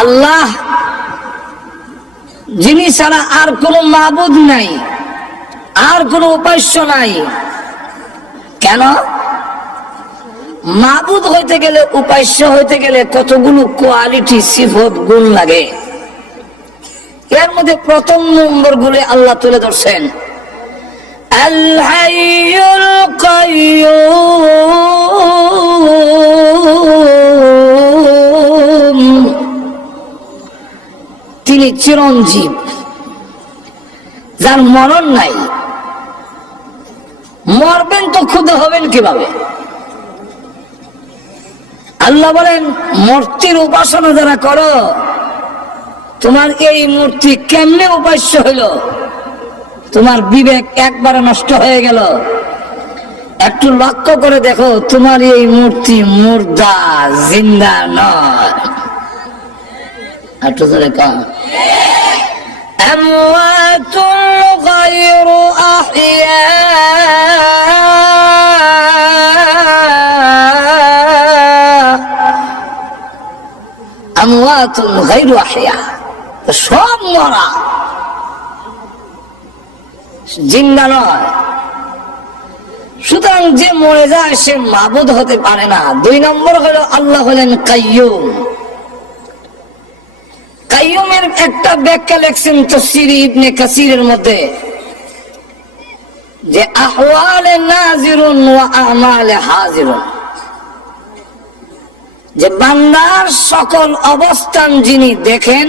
আল্লাহ যিনি ছাড়া আর কোনো মাবুদ নাই, আর কোনো উপাস্য নাই। কেন? মাবুদ হইতে গেলে, উপাস্য হইতে গেলে কতগুলো কোয়ালিটি, সিফত, গুণ লাগে। এর মধ্যে প্রথম নম্বর গুলো আল্লাহ তুলে ধরছেন, আল হাইয়ুল কাইয়্যুম, তিনি চিরঞ্জীব, যার মরণ নাই। মরবেন তো ক্ষুধা হবেন কিভাবে? আল্লাহ বলেন, মূর্তির উপাসনা যারা করো, তোমার এই মূর্তি কেমনে উপাস্য হইল? তোমার বিবেক একবারে নষ্ট হয়ে গেল। একটু লক্ষ্য করে দেখো, তোমার এই মূর্তি মুর্দা, জিন্দা নয়। একটু ধরে কম, আমওয়াতুন গায়রু আহইয়া, আমওয়াতুন গায়রু আহইয়া, সব মরা, জিন্দা নয়। সুতরাং যে মরে যায় সে মাবুদ হতে পারে না। 2 নম্বর হলো আল্লাহ হলেন কাইয়্যুম। কাইয়্যুমের একটা ব্যাখ্যা লেখছেন তাফসীর ইবনে কাসিরের মধ্যে, যে আহওয়ালে নাজিরুন ওয়া আমালে হাজিরুন, যে বান্দার সকল অবস্থান যিনি দেখেন,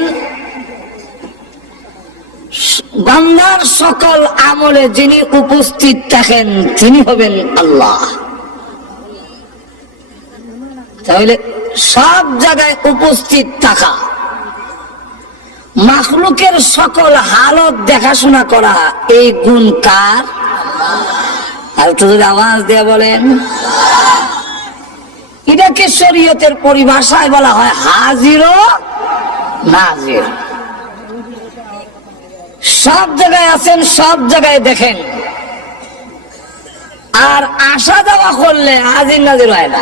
বান্দার সকল আমলে যিনি উপস্থিত থাকেন, তিনি হবেন আল্লাহ। তাহলে সব জায়গায় উপস্থিত থাকা, মাখলুকের সকল হালত দেখাশোনা করা, এই গুণ কার? আর একটু যদি আওয়াজ দিয়ে বলেন। এটাকে শরীয়তের পরিভাষায় বলা হয় হাজির ও নাজির। সব জায়গায় আছেন, সব জায়গায় দেখেন। আর আসা যাওয়া করলে হাজির নাজির হয় না।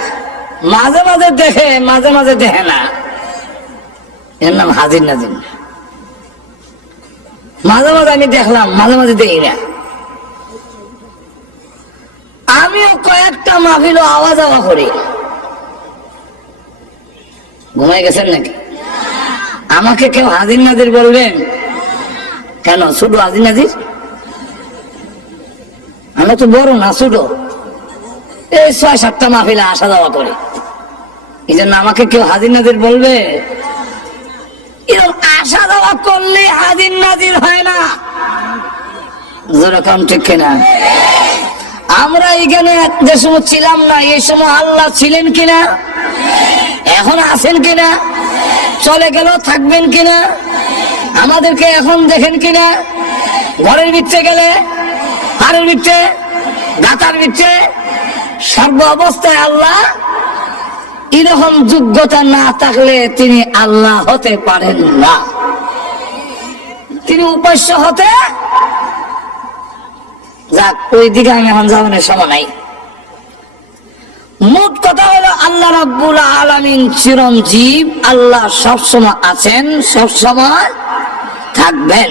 মাঝে মাঝে দেখে, মাঝে মাঝে দেখে না, এর নাম হাজির নাজির না। মাঝে মাঝে আমি দেখলাম, মাঝে মাঝে দেখি না। আমিও কয়েকটা মাহফিল আওয়াজ আওয়া করি। ঘুমাই গেছেন নাকি? আমাকে কেউ হাজির নাজির বলবেন কেন? ছোট হাজির নাজির? আমরা তো বড় না, ছোট। এই 6-7টা মাহফিলে আসা যাওয়া করে, এই জন্য আমাকে কেউ হাজির নাজির বলবে? এরকম আসা যাওয়া করলে হাজির নাজির হয় না। যেরকম ঠিক কিনা? আমরা এখানে যে সময় ছিলাম না, এই সময় আল্লাহ ছিলেন কিনা? এখন আছেন কিনা? চলে গেল, থাকবেন কিনা? আমাদেরকে এখন দেখেন কিনা? ঘরের ভিতরে গেলে, হাড়ের ভিতরে, গাতার ভিতরে, সর্ব অবস্থায় আল্লাহ। এরকম যোগ্যতা না থাকলে তিনি আল্লাহ হতে পারেন না। তিনি উপাস্য হতে, যাক ওই দিকে আমি এখন যাওয়ার সময় নাই। মোট কথা হলো আল্লাহ রাব্বুল আলামিন চিরঞ্জীব। আল্লাহ সবসময় আছেন, সবসময় থাকবেন।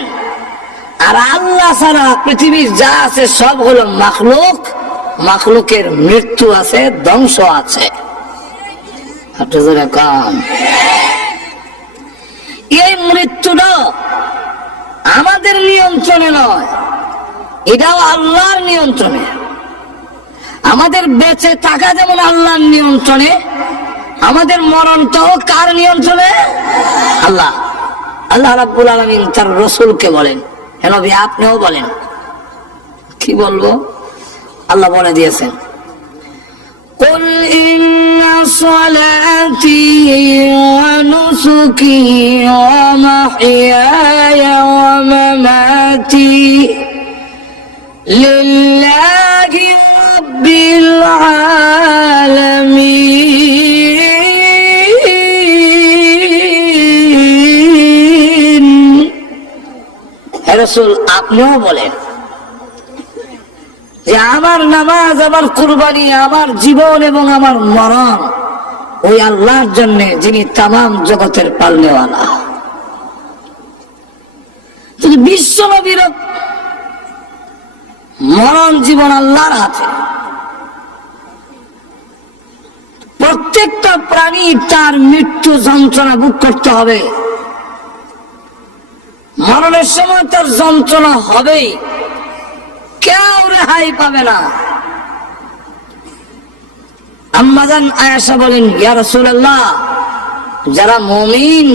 আর আল্লাহ ছাড়া পৃথিবীর যা আছে সব হলো মাখলুক। মাখলুকের মৃত্যু আছে, ধ্বংস আছে। এই মৃত্যুটা আমাদের নিয়ন্ত্রণে নয়, এটাও আল্লাহর নিয়ন্ত্রণে। আমাদের বেঁচে থাকা যেমন আল্লাহর নিয়ন্ত্রণে, আমাদের মরণটাও কার নিয়ন্ত্রণে? আল্লাহ। আল্লাহ রাব্বুল আলামিন তার রাসূলকে বলেন, হে নবী আপনিও বলেন। কি বলবো? আল্লাহ বলে দিয়েছেন, কুল ইন্না সলাতি ওয়া নুসুকি ওয়া মাহইয়ায়া ওয়া মামাতি লিল্লাহি রাব্বিল আলামিন। হে রাসূল আপনিও বলেন যে আমার নামাজ, আমার কুরবানি, আমার জীবন এবং আমার মরণ ওই আল্লাহর জন্য যিনি তামাম জগতের পালনেওয়ালা। বিশ্ব নবীর মরণ জীবন আল্লাহর হাতে। প্রত্যেকটা প্রাণী তার মৃত্যু যন্ত্রণা ভোগ করতে হবে। মরণের সময় তার যন্ত্রণা হবেই, কেউ রেহাই পাবে না। আম্মা জান আয়েশা বলেন, ইয়া রাসূলুল্লাহ, যারা মুমিন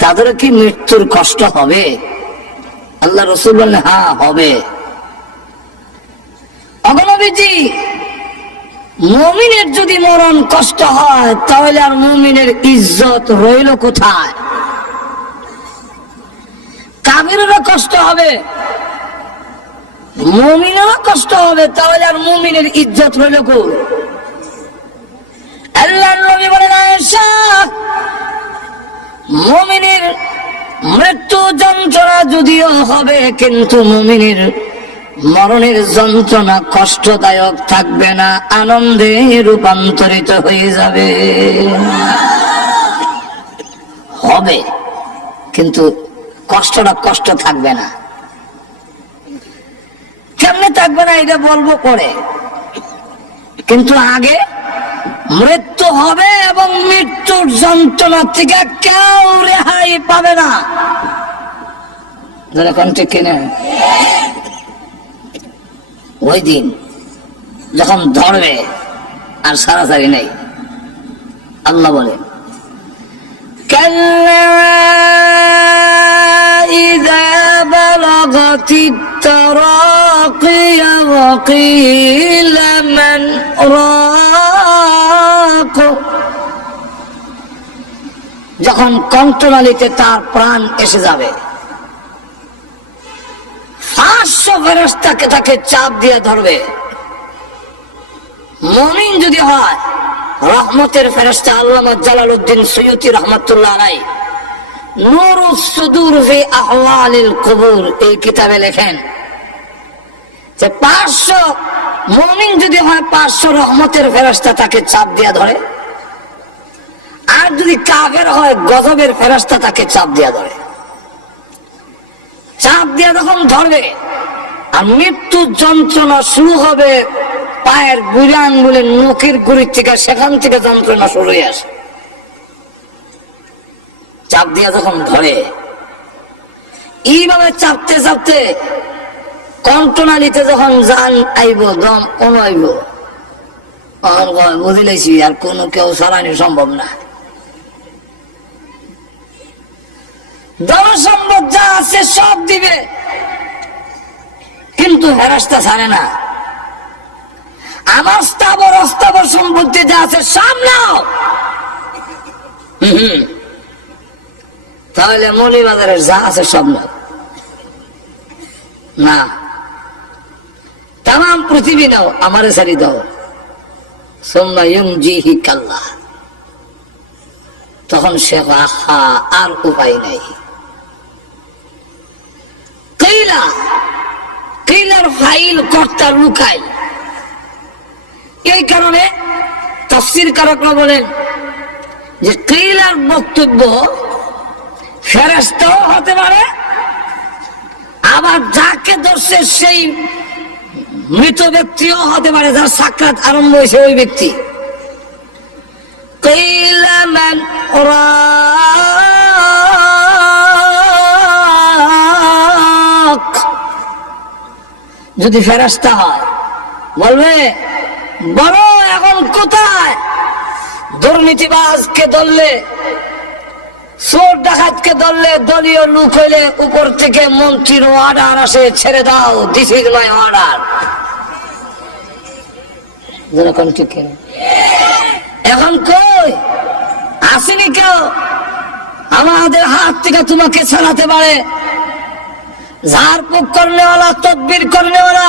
তাদের কি মৃত্যুর কষ্ট হবে? আল্লাহ রাসূল বললেন, হ্যাঁ হবে। নবীজি, মুমিনের যদি মরণ কষ্ট হয় তাহলে আর মুমিনের ইজ্জত রইল কোথায়? কাফিরেরও কষ্ট হবে, মুমিনেরও কষ্ট হবে, তাহলে আর মুমিনের ইজ্জত রইল কোথায়? আল্লাহর নবী বলেন, আয়েশা, মুমিনের মৃত্যু যন্ত্রণা যদিও হবে, কিন্তু মুমিনের মরণের যন্ত্রণা কষ্টদায়ক থাকবে না, আনন্দে রূপান্তরিত হয়ে যাবে। হবে, কিন্তু কষ্টটা কষ্ট থাকবে না। কেমনে থাকবে না এটা বলবো পরে, কিন্তু আগে মৃত্যু হবে এবং মৃত্যুর যন্ত্রণা থেকে কেউ রেহাই পাবে না। ঠিক কিনা? ওই দিন যখন ধরবে আর সারাসারি নেই। আল্লাহ বলে, কাল্লা ইযা বালাগাতিত তারাকিয়া ওয়া কিলা মান রাক, যখন কণ্ঠনালীতে তার প্রাণ এসে যাবে, 500 ফেরেশতাকে তাকে চাপ দিয়ে ধরবে। মুমিন যদি হয়, রহমতের ফেরেশতা আল্লামা জালালউদ্দিন সৈয়দী রাহমাতুল্লাহ আলাইহি নূরুস সুদূর ফি আহওয়ালিল কুবুর এই কিতাবে লেখেন যে 500 মুমিন যদি হয়, 500 রহমতের ফেরেশতা তাকে চাপ দিয়ে ধরে। আর যদি কাফের হয়, গজবের ফেরেশতা তাকে চাপ দিয়ে ধরে। চাপ দিয়ে যখন ধরবে আর মৃত্যু যন্ত্রণা শুরু হবে, পায়ের বুড়া আঙ্গুলের নখের কুড়ির থেকে, সেখান থেকে যন্ত্রণা শুরু হয়ে আসে। চাপ দিয়ে যখন ধরে, এইভাবে চাপতে চাপতে কণ্ঠনালীতে যখন জান আইব, দম অনুয়াইব, বুঝিলেছি আর কোনো কেউ সরানো সম্ভব না। সম্ভব যা আছে সব দিবে, কিন্তু ফেরেশতা ছাড়ে না। আমার স্থাবর অস্থাবর সম্পত্তি যা আছে সব নাও। তাহলে মৌলভীবাজারের যা আছে সব নাও না, তাম পৃথিবী নাও, আমারে সারি দাও। সুম্মা ইউনজিহি কাল্লাহ, তখন সে আহা, আর উপায় নাই। কিলার ফাইল কর্তা লুকাই। এই কারণে তাফসীর কারকরা বলেন যে কিলার বক্তব্য ফেরেশতাও হতে পারে, আবার যাকে ধরছে সেই মৃত ব্যক্তিও হতে পারে, যার সাক্ষাৎ আরম্ভ হয়েছে ওই ব্যক্তি। কিলা মান যদি ফেরেশতা হয়, বলবে বড় এখন কোথায়? দুর্নীতিবাজকে ধরলে, চোর ডাকাতকে ধরলে, দলীয় লোক হইলে উপর থেকে মন্ত্রীর অর্ডার আসে, ছেড়ে দাও, দিস ইজ মাই অর্ডার। এখন কই আসেনি কেউ আমাদের হাত থেকে তোমাকে ছাড়াতে পারে? ঝাড়ফুঁক করনেওয়ালা, তদবির করনেওয়ালা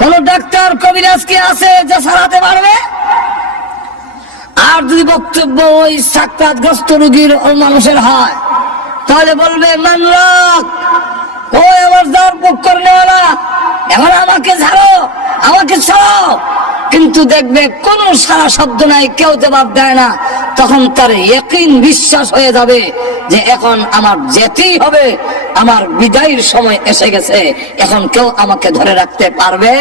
কোন ডাক্তার কবিরাজ কি আছে যে ছাড়াতে পারবে? আর যদি বক্তব্য ওই সাক্ষাৎগ্রস্ত রোগীর ওই মানুষের হয়, তাহলে বলবে মানরাক, ওই আমার ঝাড়ফুঁক করনেওয়ালা, এখন আমাকে ছাড়ো, আমাকে ছাড়ো। কিন্তু দেখবে কোনো সারা শব্দ নাই, কেউ জবাব দেয় না। তখন তার ইয়াকিন বিশ্বাস হয়ে যাবে যে এখন আমার যেতেই হবে, আমার বিদায়ের সময় এসে গেছে, এখন কেউ আমাকে ধরে রাখতে পারবে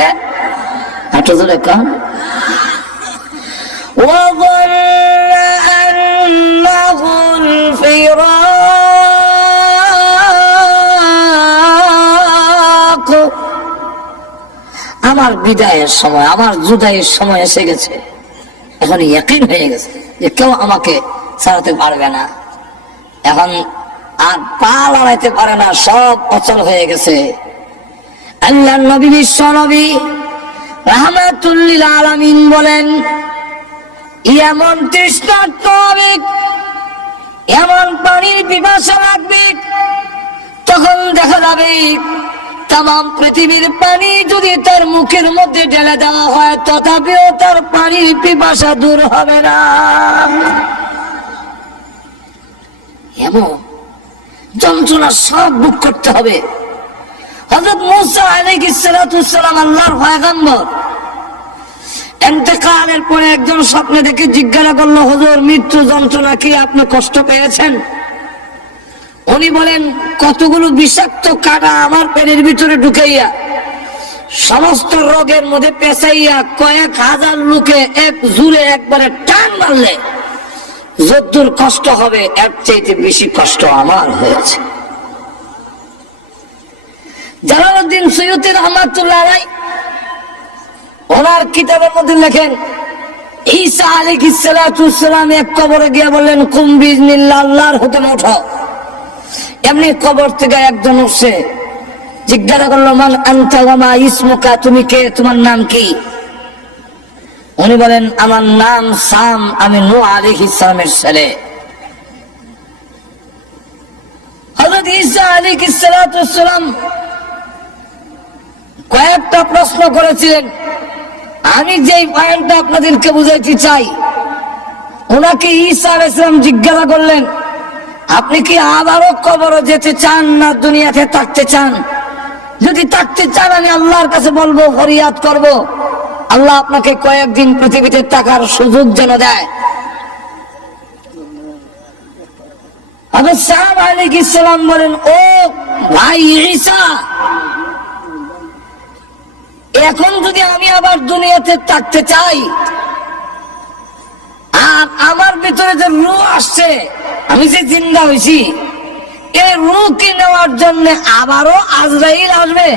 একটু জোরে কন। وظن أنه الفراق, আমার বিদায়ের সময়, আমার জুদাইয়ের সময় এসে গেছে, এখন ইয়াকিন হয়ে গেছে যে কেউ আমাকে ছাড়াতে পারবে না, এখন আর পা লড়াইতে পারে না, সব অচল হয়ে গেছে। আল্লাহর নবী, বিশ্ব নবী রাহমাতুল লিল আলামিন বলেন, এমন তৃষ্ণার্ত হবে, এমন পানির পিপাসা লাগবে, তখন দেখা যাবে তাম পৃথিবীর পানি যদি তার মুখের মধ্যে ঢেলে দেওয়া হয়, তথাপিও তার পানির পিপাসা দূর হবে না। এমন যন্ত্রণা সব বুক করতে হবে। হযরত মূসা আলাইহিস সালাম আল্লাহর পয়গম্বর, ইন্তেকালের পরে একজন স্বপ্নে দেখে জিজ্ঞাসা করলো, হুজুর মৃত্যু যন্ত্রণা কি আপনি কষ্ট পেয়েছেন? উনি বলেন, কতগুলো বিষাক্ত কাঁটা আমার পেটের ভিতরে ঢুকাইয়া সমস্ত রোগের মধ্যে পেঁচাইয়া কয়েক হাজার লোকে এক জুড়ে একবারে টান মারলে যদ্দূর কষ্ট হবে এর চাইতে বেশি কষ্ট আমার হয়েছে। জালালউদ্দিন সৈয়দী রাহমাতুল্লাহ আলাইহি ওনার কিতাবের মধ্যে লেখেন, ঈসা আলাইহিস সালাম এক কবরে গিয়ে বললেন, কুম বিইজনিল্লাহ, আল্লাহর হুকুমে ওঠো। এমনি কবর থেকে একজন উঠছে, জিজ্ঞাসা করলো, মান আনতা ওয়া মা ইসমুকা, তুমি কে, তোমার নাম কি? উনি বলেন, আমার নাম সাম, আমি নূহ আলাইহিস সালামের ছেলে। হযরত ঈসা আলাইহিস সালাম কয়েকটা প্রশ্ন করেছিলেন, আমি যেই পয়েন্টটা আপনাদেরকে বুঝাইতে চাই, ওনাকে ঈসা আলাইহিস সালাম জিজ্ঞাসা করলেন, আপনি কি আবারও কবরে যেতে চান না দুনিয়াতে থাকতে চান? যদি থাকতে চান আমি আল্লাহর কাছে বলবো, ফরিয়াদ করব, আল্লাহ আপনাকে কয়েকদিন পৃথিবীতে থাকার সুযোগ যেন দেয়। হযরত সাম আলাইহিস সালাম বলেন, ও ভাই ঈসা, এখন যদি আমি আবার দুনিয়াতে থাকতে চাই, আর আমার ভিতরে যে রূহ আসছে, আমি যে জিন্দা হয়েছি, এই রূহকে নেওয়ার জন্য আবারও আজরাইল আসবে?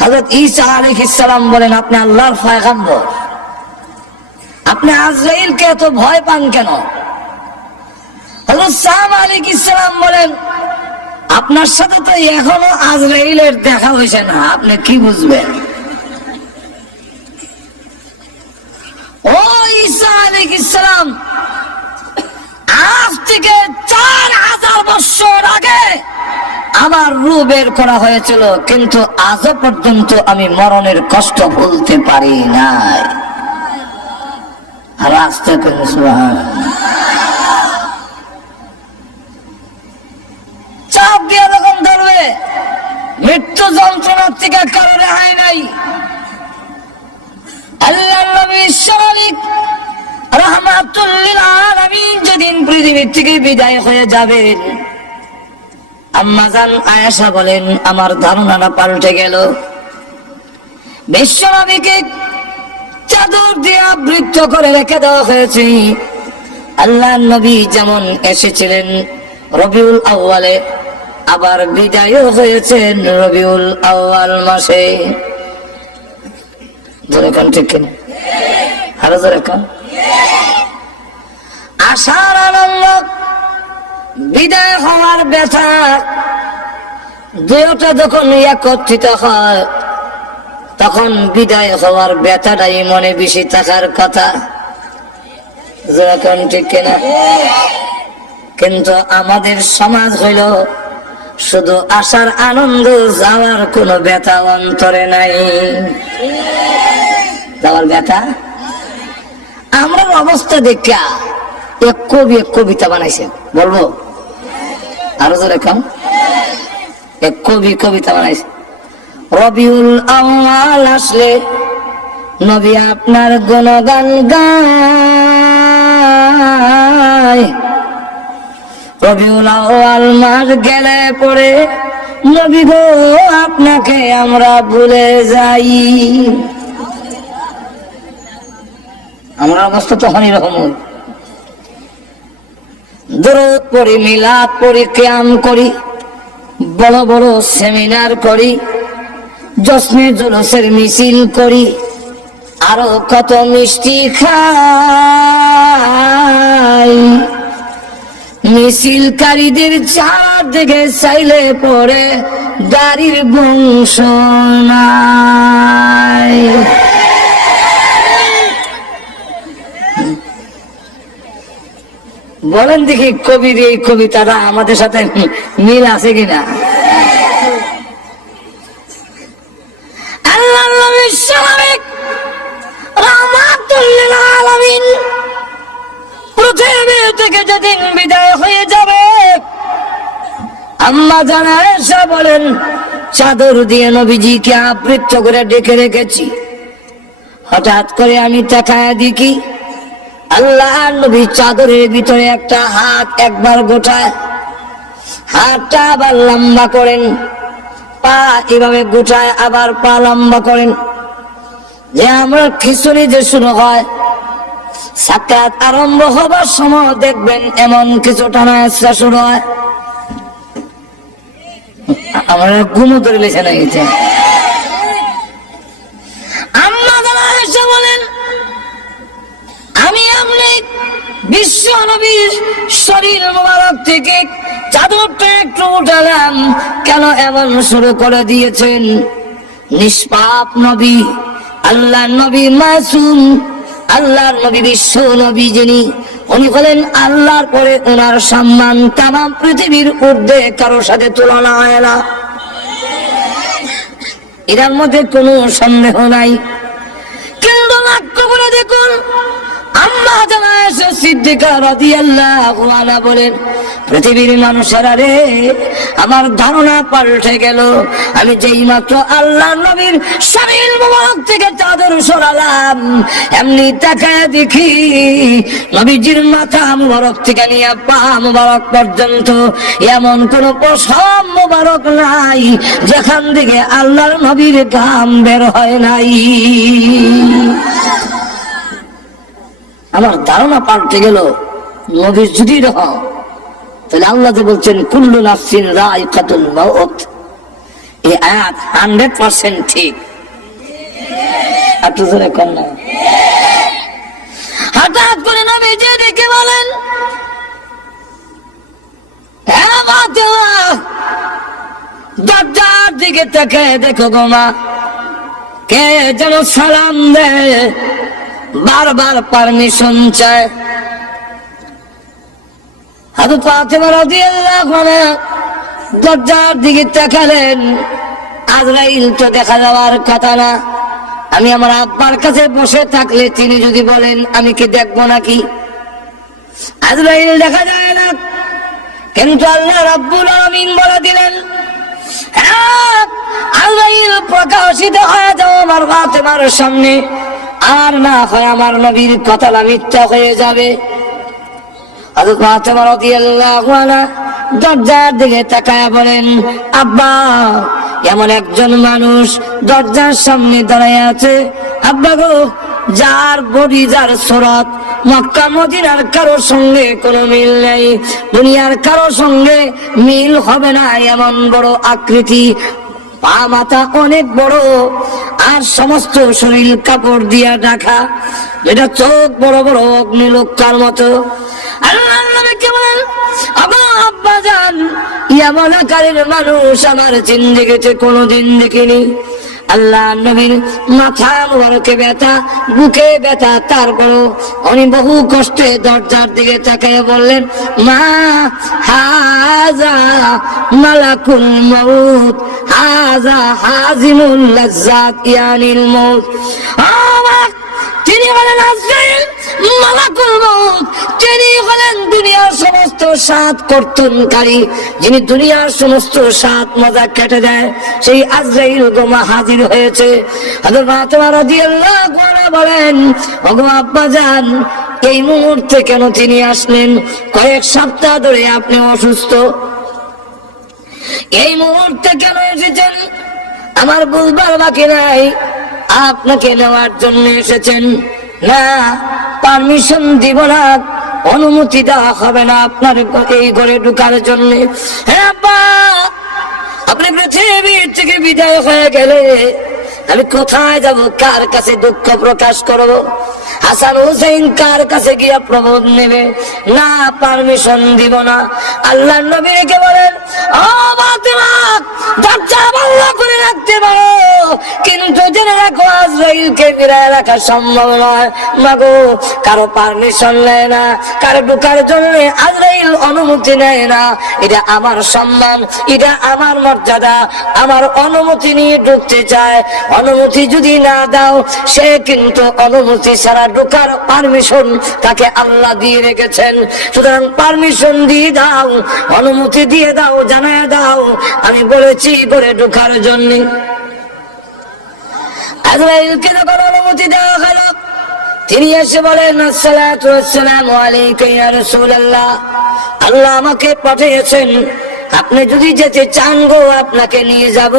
হযরত ঈসা আলাইহিস সালাম বলেন, আপনি আল্লাহর পয়গম্বর, আপনি আজরাইলকে এত ভয় পান কেন? হযরত সাম আলাইহিস সালাম বলেন, আপনার সাথে তো এখনো আজরাইলের দেখা হয়েছে না, আপনি কি বুঝবেন? ও ঈসা আলাইহিস সালাম, আজ থেকে 4000 বছর আগে আমার রূহ বের করা হয়েছিল, কিন্তু আজও পর্যন্ত আমি মরণের কষ্ট ভুলতে পারি নাই। আর আস্তে করে সুবহানাল্লাহ, চাপ দিয়ে যখন ধরবে, মৃত্যু যন্ত্রণার থেকে কারো রেহাই নাই। আল্লাহর নবী বিশ্বনবী রাহমাতুল লিল আলামিন যেদিন পৃথিবী থেকে বিদায় হয়ে যাবেন, আম্মা জান আয়েশা বলেন, আমার ধারণাটা পাল্টে গেল। বিশ্বনবীকে চাদর দিয়ে আবৃত করে রেখে দেওয়া হয়েছে। আল্লাহর নবী যেমন এসেছিলেন রবিউল আউয়ালে, আবার বিদায়ও হয়েছেন রবিউল আউয়াল মাসে। ধরে কোন ঠিক কিনা? আরো ধরে কোন? আশার আনন্দ, বিদায় হওয়ার ব্যথা, দুইটা যখন একত্রিত হয়, তখন বিদায় হওয়ার ব্যথাটাই মনে বেশি থাকার কথা। যেরকম ঠিক কিনা? কিন্তু আমাদের সমাজ হইল শুধু আসার আনন্দ, যাওয়ার কোনো ব্যথা অন্তরে নাই। যাওয়ার ব্যথা, আমরা অবস্থা দেখা এক কবি এক কবিতা বানাইছে, বলবো আরো জোরে কম? এক কবি কবিতা বানাইছে, রবিউল আউয়াল আসলে নবী আপনার গুণগান গায়। রবিউল আউয়াল মাস গেলে পরে নবী গো আপনাকে আমরা ভুলে যাই। আমার অবস্থা তখন এরকম, দরুদ পড়ি, মিলাদ পড়ি, কিয়াম করি, বড় বড় সেমিনার করি, জশ্নে জুলুসের মিছিল করি, আরো কত মিষ্টি খাই। মিছিলকারীদের চারদিকে চাইলে পরে দাড়ির বংশ নাই। বলেন দেখি কবির এই কবিতাটা আমাদের সাথে মিল আছে কিনা? আল্লাহ নবী সালামিক রাহমাতুল লিল আলামিন পৃথিবী থেকে যেদিন বিদায় হয়ে যাবে, আম্মা জান আয়েশা বলেন চাদর দিয়ে নবীজিকে আবৃত করে ডেকে রেখেছি। হঠাৎ করে আমি তাকায়া দেখি আল্লাহ নবী চাদরের ভিতরে একটা হাত একবার গোটায়, হাতটা আবার লম্বা করেন, পা এভাবে গোটায় আবার পা লম্বা করেন। যে আমরা খিচুড়ি যে শুরু হয়, সাকাত আরম্ভ হবার সময় দেখবেন এমন কিছু টানা আসা শুরু হয়। আমার ঘুমো ধরে লেছে না গেছে। আম্মা জানা এসে বলেন আমি আপনি বিশ্ব নবীর শরীর মোবারক থেকে চাদরটা একটু উঠালাম, কেন এমন শুরু করে দিয়েছেন? নিষ্পাপ নবী, আল্লাহর নবী মাসুম, আল্লাহর নবী বিশ্ব নবী যিনি, উনি হলেন আল্লাহর পরে ওনার সম্মান তাম পৃথিবীর ঊর্ধ্বে কারোর সাথে তুলনা হয় না, এর মধ্যে কোনো সন্দেহ নাই। কিন্তু লক্ষ্য করে দেখুন আম্মা জানা আয়েশা সিদ্দিকা রাদিয়াল্লাহু আনহা বলেন পৃথিবীর মানুষেরা রে, আমার ধারণা পাল্টে গেল। আমি যেই মাত্র আল্লাহর নবীর শরীর মোবারক থেকে চাদর সরালাম, এমনি তাকায় দেখি নবীজির মাথা মোবারক থেকে নিয়ে পা মোবারক পর্যন্ত এমন কোন পশম মোবারক নাই যেখান থেকে আল্লাহর নবীর ঘাম বের হয় নাই। আমার ধারণা পাল্টে গেল। নবীর যদি রকম, তাহলে আল্লাহ যে বলছেন কুল্লু নাফসিন যায়িকাতুল মাউত, এই আয়াত 100% ঠিক। একটু জোরে কর না। হঠাৎ করে নবীজি ডেকে বলেন হ্যাঁ ফাতেমা, দরজার দিকে তাকে দেখো গো মা, কে যেন সালাম দেয়, বারবার পারমিশন চায়। হযরত ফাতেমা রাদিয়াল্লাহু আনহা দরজার দিকে তাকালেন, আজরাইল তো দেখা যাওয়ার কথা না। আমি আমার আব্বার কাছে বসে থাকলে তিনি যদি বলেন আমি কি দেখবো নাকি? আজরাইল দেখা যায় না, কিন্তু আল্লাহ রাব্বুল আলামিন বলে দিলেন হ্যাঁ আজরাইল প্রকাশিত হয়ে যাও আমার ফাতেমার সামনে, আর না হয় আমার নবীর কথা মিথ্যা হয়ে যাবে। হযরত ফাতেমা রাদিয়াল্লাহু আনহা দরজার দিকে তাকায় বলেন আব্বা, এমন একজন মানুষ দরজার সামনে দাঁড়ায় আছে, আব্বা গো, যার বডি, যার সুরত মক্কা মদিনার কারোর সঙ্গে কোনো মিল নেই, দুনিয়ার কারোর সঙ্গে মিল হবে না, এমন বড় আকৃতি, পা মাথা অনেক বড়, আর সমস্ত শরীর কাপড় দিয়া ঢাকা, এটা চোখ বড় বড় অগ্নিলোকার মতো। আল্লাহ নবীকে বলেন আব্বা জান, এমন আকারের মানুষ আমার জিন্দেগিতে কোনোদিন দেখিনি। আল্লাহ নবীর মাথা মোবারকে ব্যথা, বুকে ব্যথা, তারপরও উনি বহু কষ্টে দরজার দিকে তাকিয়ে বললেন মা হাযা মালাকুল মাউত, হাযা হাজিমুল লাজ্জাত ইয়ানিল মাউত। তিনি হলেন আজরাইল, মালাকুল মাউত, তিনি হলেন দুনিয়া দুনিয়ার সমস্ত স্বাদ কর্তনকারী, যিনি দুনিয়ার সমস্ত স্বাদ মজা কেটে দেয়, সেই আজরাইল গোমা হাজির হয়েছে। হযরত ফাতেমা রাদিয়াল্লাহু আনহা বলেন, ওগো আব্বাজান, এই মুহূর্তে কেন তিনি আসলেন? কয়েক সপ্তাহ ধরে আপনি অসুস্থ, এই মুহূর্তে কেন এসেছেন? আমার বুঝবার বাকি নাই, আপনাকে নেওয়ার জন্য এসেছেন। না, পারমিশন দিব না, অনুমতি দেওয়া হবে না আপনার এই ঘরে ঢুকার জন্য। হ্যাঁ আব্বা, আপনি পৃথিবী থেকে বিদায় হয়ে গেলে আমি কোথায় যাব? কার কাছে দুঃখ প্রকাশ করব? হাসান হুসাইন কার কাছে গিয়া প্রবোধ নেবে? না, পারমিশন দিব না। আল্লাহ নবীকে বলেন, ও ফাতেমা, দরজা বন্ধ করে রাখতে পারো, কিন্তু জেনে রাখো আজরাইলকে ফিরায় রাখা সম্ভব নয়। মাগো, কারো পারমিশন নেয় না, কারো ঢুকার জন্য আজরাইল অনুমতি নেয় না। এটা আমার সম্মান, এটা আমার মর্যাদা, আমার অনুমতি নিয়ে ঢুকতে চায়। অনুমতি যদি না দাও, সে কিন্তু অনুমতি ছাড়া ঢোকার পারমিশন তাকে আল্লাহ দিয়ে রেখেছেন। সুতরাং পারমিশন দিয়ে দাও, অনুমতি দিয়ে দাও, জানায় দাও আমি বলেছি করে ঢোকার জন্য। আজরাইলকে যখন অনুমতি দেওয়া হলো, তিনি এসে বলেন, আসসালাতু ওয়াসসালামু আলাইকা ইয়া রাসূলুল্লাহ, আল্লাহ আমাকে পাঠিয়েছেন, আপনি যদি যেতে চান গো আপনাকে নিয়ে যাব,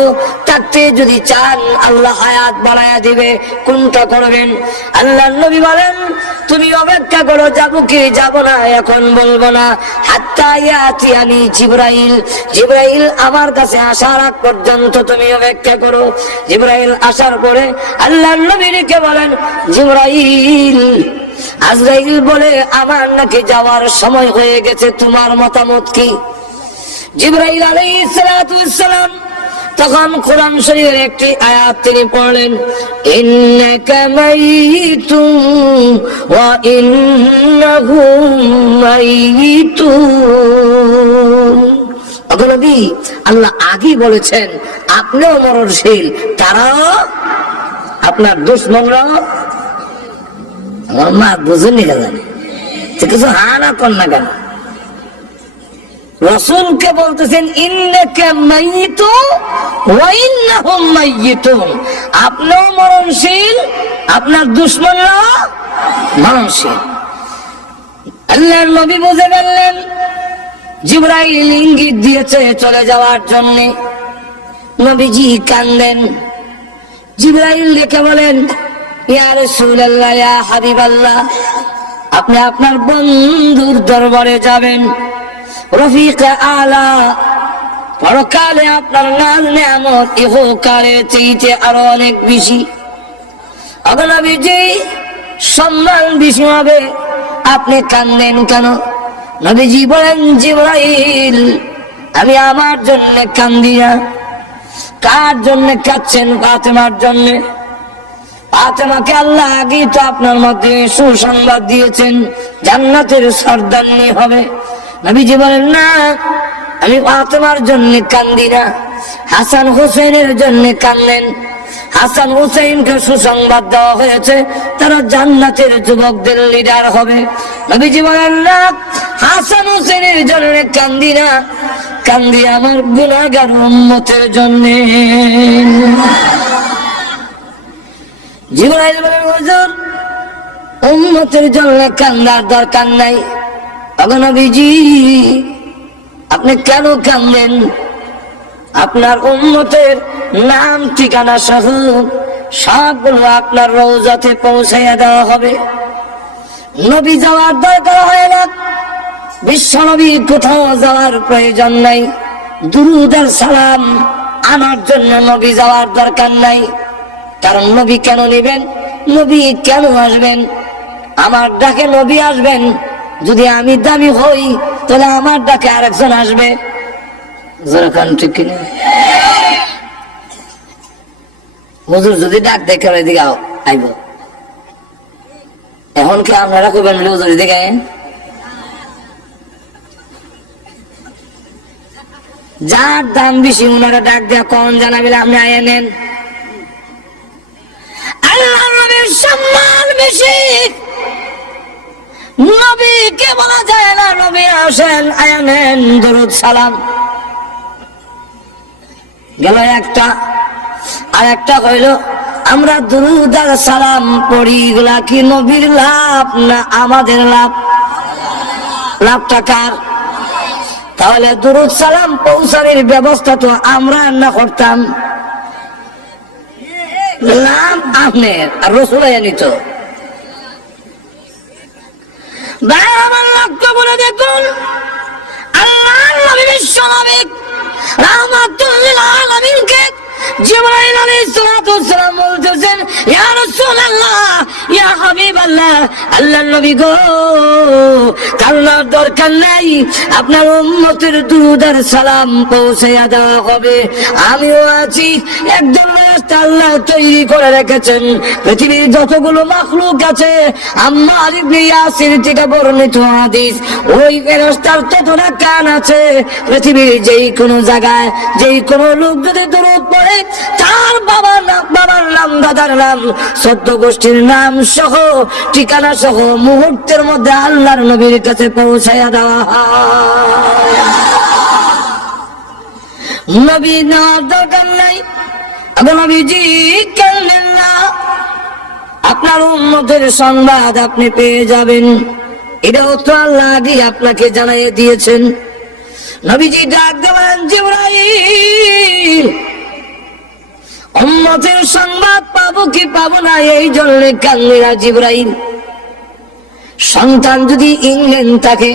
থাকতে যদি চান আল্লাহ হায়াত বাড়ায়া দিবে, কোনটা করবেন? আল্লাহর নবী বলেন, তুমি অপেক্ষা করো, যাবো কি যাব না এখন বলবো না, হাত্তা ইয়াতিয়ানি জিবরাইল, জিবরাইল আমার কাছে আসার আগ পর্যন্ত তুমি অপেক্ষা করো। জিবরাইল আসার পরে আল্লাহর নবীকে বলেন, জিবরাইল, আজরাইল বলে আমার নাকি যাওয়ার সময় হয়ে গেছে, তোমার মতামত কি? জিবরাইল আলাইহিস সালাতু ওয়াস সালাম তখন কোরআন শরীফের একটি আয়াত তিনি পড়লেন, ইন্নাকা মাইয়িতুন ওয়া ইন্নাহুম মাইয়িতুন। ওগো নবী, আল্লাহ আগেই বলেছেন আপনিও মরণশীল, তারাও, আপনার দুশমনরা। আমার মা বুঝেনি কেন, কিছু হানা কর না কেন? রাসূলকে বলতেছেন, ইন্নাকা মাইয়িতুন ওয়া ইন্নাহুম মাইয়িতুন, আপনিও মরণশীল, আপনার দুশমনরা মরণশীল। আল্লাহর নবী বুঝে ফেললেন জিবরাইল ইঙ্গিত দিয়েছে চলে যাওয়ার জন্য। নবীজি কাঁদেন। জিবরাইল ডেকে বলেন, ইয়া রাসূলুল্লাহ, ইয়া হাবিবাল্লাহ, আপনি আপনার বন্ধুর দরবারে যাবেন, রফিক আলা, পরকালে আপনার নাম নিয়ামত ইহকালে চাইতে আরো অনেক বেশি। নবীজি সম্মান বেশি হবে, আপনি কাঁদেন কেন? নবীজি বলেন, জিবরাইল, আমি আমার জন্য কান্দি না। কার জন্য কাঁদছেন? ফাতেমার জন্য। ফাতেমাকে আল্লাহ আগে তো আপনার মধ্যে সুসংবাদ দিয়েছেন, জান্নাতের সর্দারনি হবে। নবীজি বলেন, না, আমি ফাতেমার জন্য কান্দি না, হাসান হুসাইনের জন্য কান্দেন। হাসান হুসাইনকে সুসংবাদ দেওয়া হয়েছে, তারা জান্নাতের যুবকদের লিডার হবে। নবীজি বলেন, না, হাসান হুসাইনের জন্য কান্দি না, কান্দি আমার গুনাহগার উম্মতের জন্য। জিবরাইল বলেন, হুজুর, উম্মতের জন্য কান্দার দরকার নাই। নবীজি, আপনি কেন কাঁদেন? আপনার উম্মতের নাম ঠিকানা সহ সবগুলো আপনার রওজাতে পৌঁছাইয়া দেওয়া হবে। নবী যাওয়ার দরকার হয় না, বিশ্ব নবী কোথাও যাওয়ার প্রয়োজন নাই। দুরূদ আর সালাম আনার জন্য নবী যাওয়ার দরকার নাই। কারণ নবী কেন নেবেন? নবী কেন আসবেন? আমার ডাকে নবী আসবেন। যদি আমি দামি হই, তাহলে আমার ডাকে আরেকজন আসবে। হুজুর যদি ডাক দেখে এদিকে আইব, এখন কি আপনারা কইবেন হুজুর এদিকে? যার দাম বেশি ওনারা ডাক দেয়া কখন জানাবিলে আপনি আয় নেন। আল্লাহর নবীর সম্মান বেশি, নবীকে বলা যায় না নবী আসেন আয়ানেন দরুদ সালাম গেল একটা। আর একটা হইল আমরা দুরুদ আর সালাম পড়ি, এগুলা কি নবীর লাভ না আমাদের লাভ? লাভটা কার? তাহলে দুরুদ সালাম পৌঁছানোর ব্যবস্থা তো আমরা না করতাম, লাভ আপনার আর রসুল নিত। আমার লক্ষ্য করে দেখুন, আল্লাহর নবী বিশ্ব নবী রাহমাতুল লিল আলামিনকে জিবরাইল আলাইহিস সালাতু ওয়াস সালাম বলতেছেন, ইয়া রাসূলুল্লাহ, ইয়া হাবিবাল্লাহ, আল্লাহর নবী গো, কান্নার দরকার নাই, আপনার উম্মতের দুরূদ আর সালাম পৌঁছায়া দেওয়া হবে। আমিও আছি, একজন ফেরেশতা আল্লাহ তৈরি করে রেখেছেন, পৃথিবীর যতগুলো মাখলুক আছে, আম্মার ইবনে ইয়াসির থেকে বর্ণিত হাদিস, ওই ফেরেশতার ততটা কান আছে, পৃথিবীর যেই কোনো জায়গায় যেই কোনো লোক যদি দুরূদ পড়ে, তার বাবার নাম, দাদার নাম, 14 গোষ্ঠীর নাম সহ ঠিকানা সহ মুহূর্তের মধ্যে আল্লাহর নবীর কাছে পৌঁছায়া দেওয়া হয়। নবী নেওয়ার দরকার নাই। নবীজি কেনলেন না, আপনার উম্মতের সংবাদ আপনি পেয়ে যাবেন, এটাও তো আল্লাহ আগে আপনাকে জানিয়ে দিয়েছেন। নবীজি ডাক দেবেন, জিবরাইল, উম্মতের সংবাদ পাবো কি পাবো না, এই জন্য কান্দিরা জিবরাইল। সন্তান যদি ইংল্যান্ড থাকে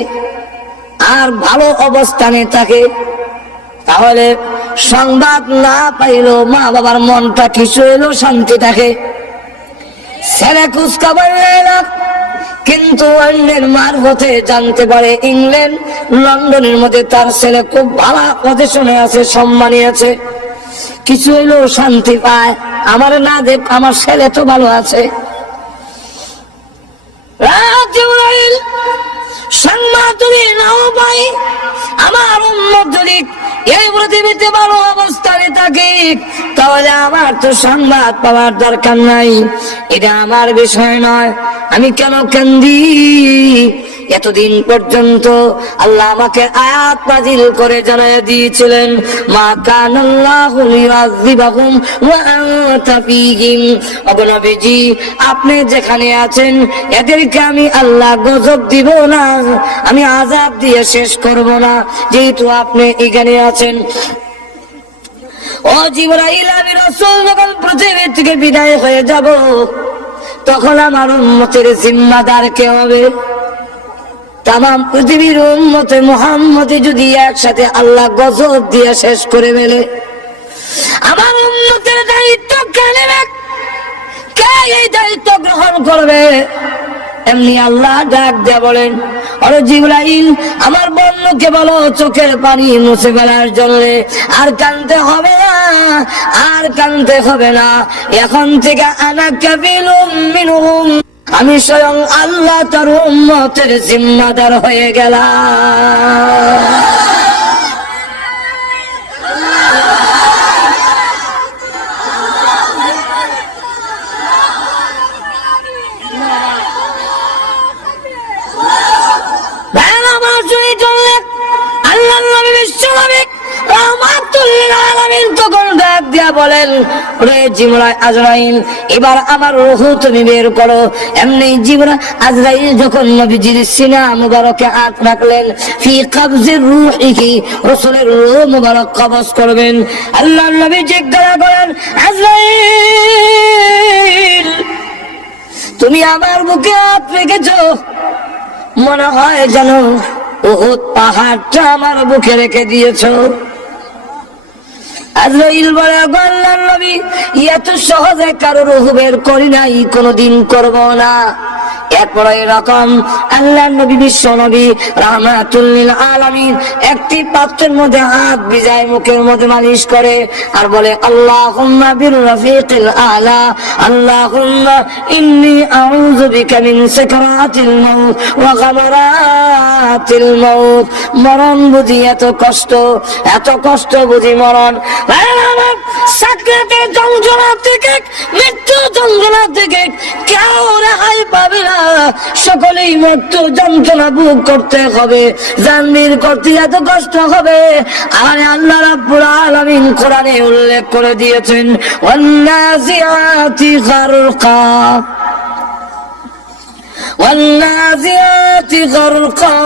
আর ভালো অবস্থানে থাকে, তাহলে সংবাদ না পাইলেও মা বাবার মনটা কিছু এলো শান্তি থাকে। ছেলে খোঁজ খবর নেয় না, কিন্তু অন্যের মারফতে জানতে পারে ইংল্যান্ড লন্ডনের মধ্যে তার ছেলে খুব ভালো পজিশনে আছে, সম্মানী আছে, কিছু হইলেও শান্তি পায়। আমার না দেখ, আমার ছেলে তো ভালো আছে। সংবাদ যদি নাও পাই, আমার উম্মত যদি এই পৃথিবীতে ভালো অবস্থানে থাকে, তাহলে আমার তো সংবাদ পাওয়ার দরকার নাই, এটা আমার বিষয় নয়। আমি কেন কান্দি? এতদিন পর্যন্ত আল্লাহ আমাকে আয়াত নাযিল করে জানিয়ে দিয়েছিলেন, মা কানাল্লাহু লিউআযিবাহুম ওয়া আনতা ফীহিম। ওগো নবীজি, আপনি যেখানে আছেন এদেরকে আমি আল্লাহ গজব দিব না, আমি আযাব দিয়ে শেষ করব না, যেহেতু আপনি এখানে আছেন। ও জিবরাইল, আমি রাসূল যখন পৃথিবী থেকে বিদায় হয়ে যাব, তখন আমার উম্মতের জিম্মাদার কে হবে? তামাম পৃথিবীর উম্মতে মুহাম্মদী যদি একসাথে আল্লাহ গজব দিয়ে শেষ করে ফেলে, আমার উম্মতের দায়িত্ব কে নেবে? কে এই দায়িত্ব গ্রহণ করবে? এমনি আল্লাহ ডাক দিয়ে বলেন, আরে জিবরাইল, আমার বন্ধুকে বলো চোখের পানি মুছে ফেলার জন্য। আর কাঁদতে হবে না, আর কাঁদতে হবে না, এখন থেকে আনা কাবিলুম মিনহুম, আমি স্বয়ং আল্লাহ তার উম্মতের জিম্মাদার হয়ে গেলাম। আল্লাহ নবী বিশ্ব নবী রাহমাতুল লিল আলামিন তখন ডাক দিয়া বলেন, রে জিবরাইল, আজরাইল, এবার আমার রূহ তুমি বের করো। এমনি জিবরাইল আজরাইল যখন নবীজির সিনা মুবারকে হাত রাখলেন, ফি কবজির রূহিহি, রাসূলের রূহ মুবারক কবজ করবেন। আল্লাহ নবী জিজ্ঞাসা করেন, আজরাইল, তুমি আমার বুকে হাত রেখেছো, মনে হয় যেন উহুদ পাহাড়টা আমার বুকে রেখে দিয়েছো। আজরাইল বলে, আল্লাহর নবী, এত সহজে কারো রূহ বের করি নাই, কোনদিন করব না। এরপর এরকম আল্লাহর নবী বিশ্ব নবী রাহমাতুল লিল আলামিন একটি পাত্রের মধ্যে হাত ভিজায় মুখের মধ্যে মালিশ করে আর বলে, আল্লাহুম্মা বির রাফিকিল আলা, আল্লাহুম্মা ইন্নী আউযু বিকা মিন সাকরাতিল মাউত ওয়া গামারাতিল মাউত। মরণ বুঝি এত কষ্ট বুঝি মরণ। আমার সাকরাতের যন্ত্রণা থেকে, মৃত্যু যন্ত্রণা থেকে কেউ রেহাই পাবে সকলেই মৃত্যু যন্ত্রণা ভোগ করতে হবে, জানবীর করতে এত কষ্ট হবে। আর আল্লাহ রাব্বুল আলামিন কোরআনে উল্লেখ করে দিয়েছেন ওয়ান্নাজিআতি গারকা والنازعات غرقا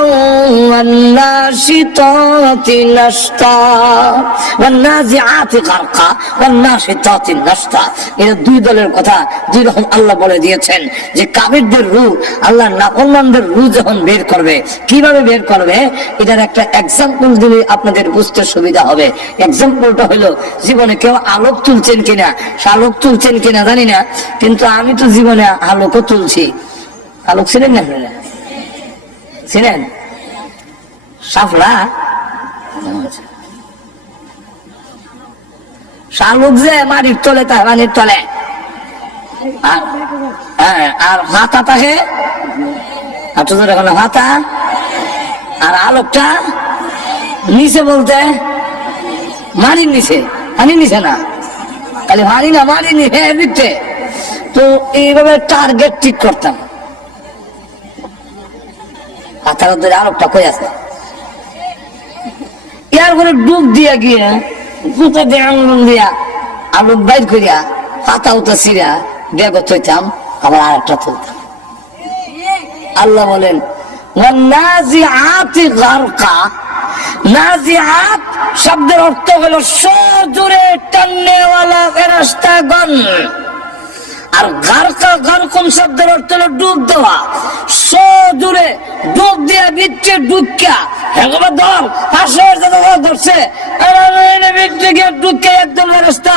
والناشطات نشطا والنازعات غرقا والناشطات نشطا। এটা দুই দলের কথা, দুই রকম আল্লাহ বলে দিয়েছেন যে কাফিরদের রূহ আল্লাহ নাফরমানদের রূহ যখন বের করবে, কিভাবে বের করবে এটার একটা এক্সাম্পল দিলে আপনাদের বুঝতে সুবিধা হবে। এক্সাম্পলটা হলো, জীবনে কেউ আলোক তুলছেন কিনা, আলোক তুলছেন কিনা জানি না, কিন্তু আমি তো জীবনে আলোকও তুলছি। আলোক ছিলেন না আপনারা? ছিলেন? সাফলা শালুক যে মাটির তলে, তার পানির তলে, আর হাতা থাকে হাতা, আর আলোকটা নিচে বলতে মাটির নিচে, পানির নিচে না, খালি পানি না, মাটির নিচে। তো এইভাবে টার্গেট ঠিক করতাম। হাতার ধরে আলোকটা কই আছে, ইয়ার করে ডুব দিয়া গিয়ে জুতো দিয়ে আঙুল দিয়া আলোক বাইর করিয়া পাতা উতা ছিঁড়া ব্যাগ থইতাম, আবার আর একটা তুলতাম। আল্লাহ বলেন ওয়ান্নাজিআতি গারকা। নাজিআত শব্দের অর্থ হলো সজোরে টাননেওয়ালা ফেরেশতাগণ, আর গারকা গারকুন শব্দের অর্থ হলো ডুব দেওয়া। সজোরে ডুব দিয়া বিচ্ছে ডুবকা একবার ধর পাশে ধরছে একদম রাস্তা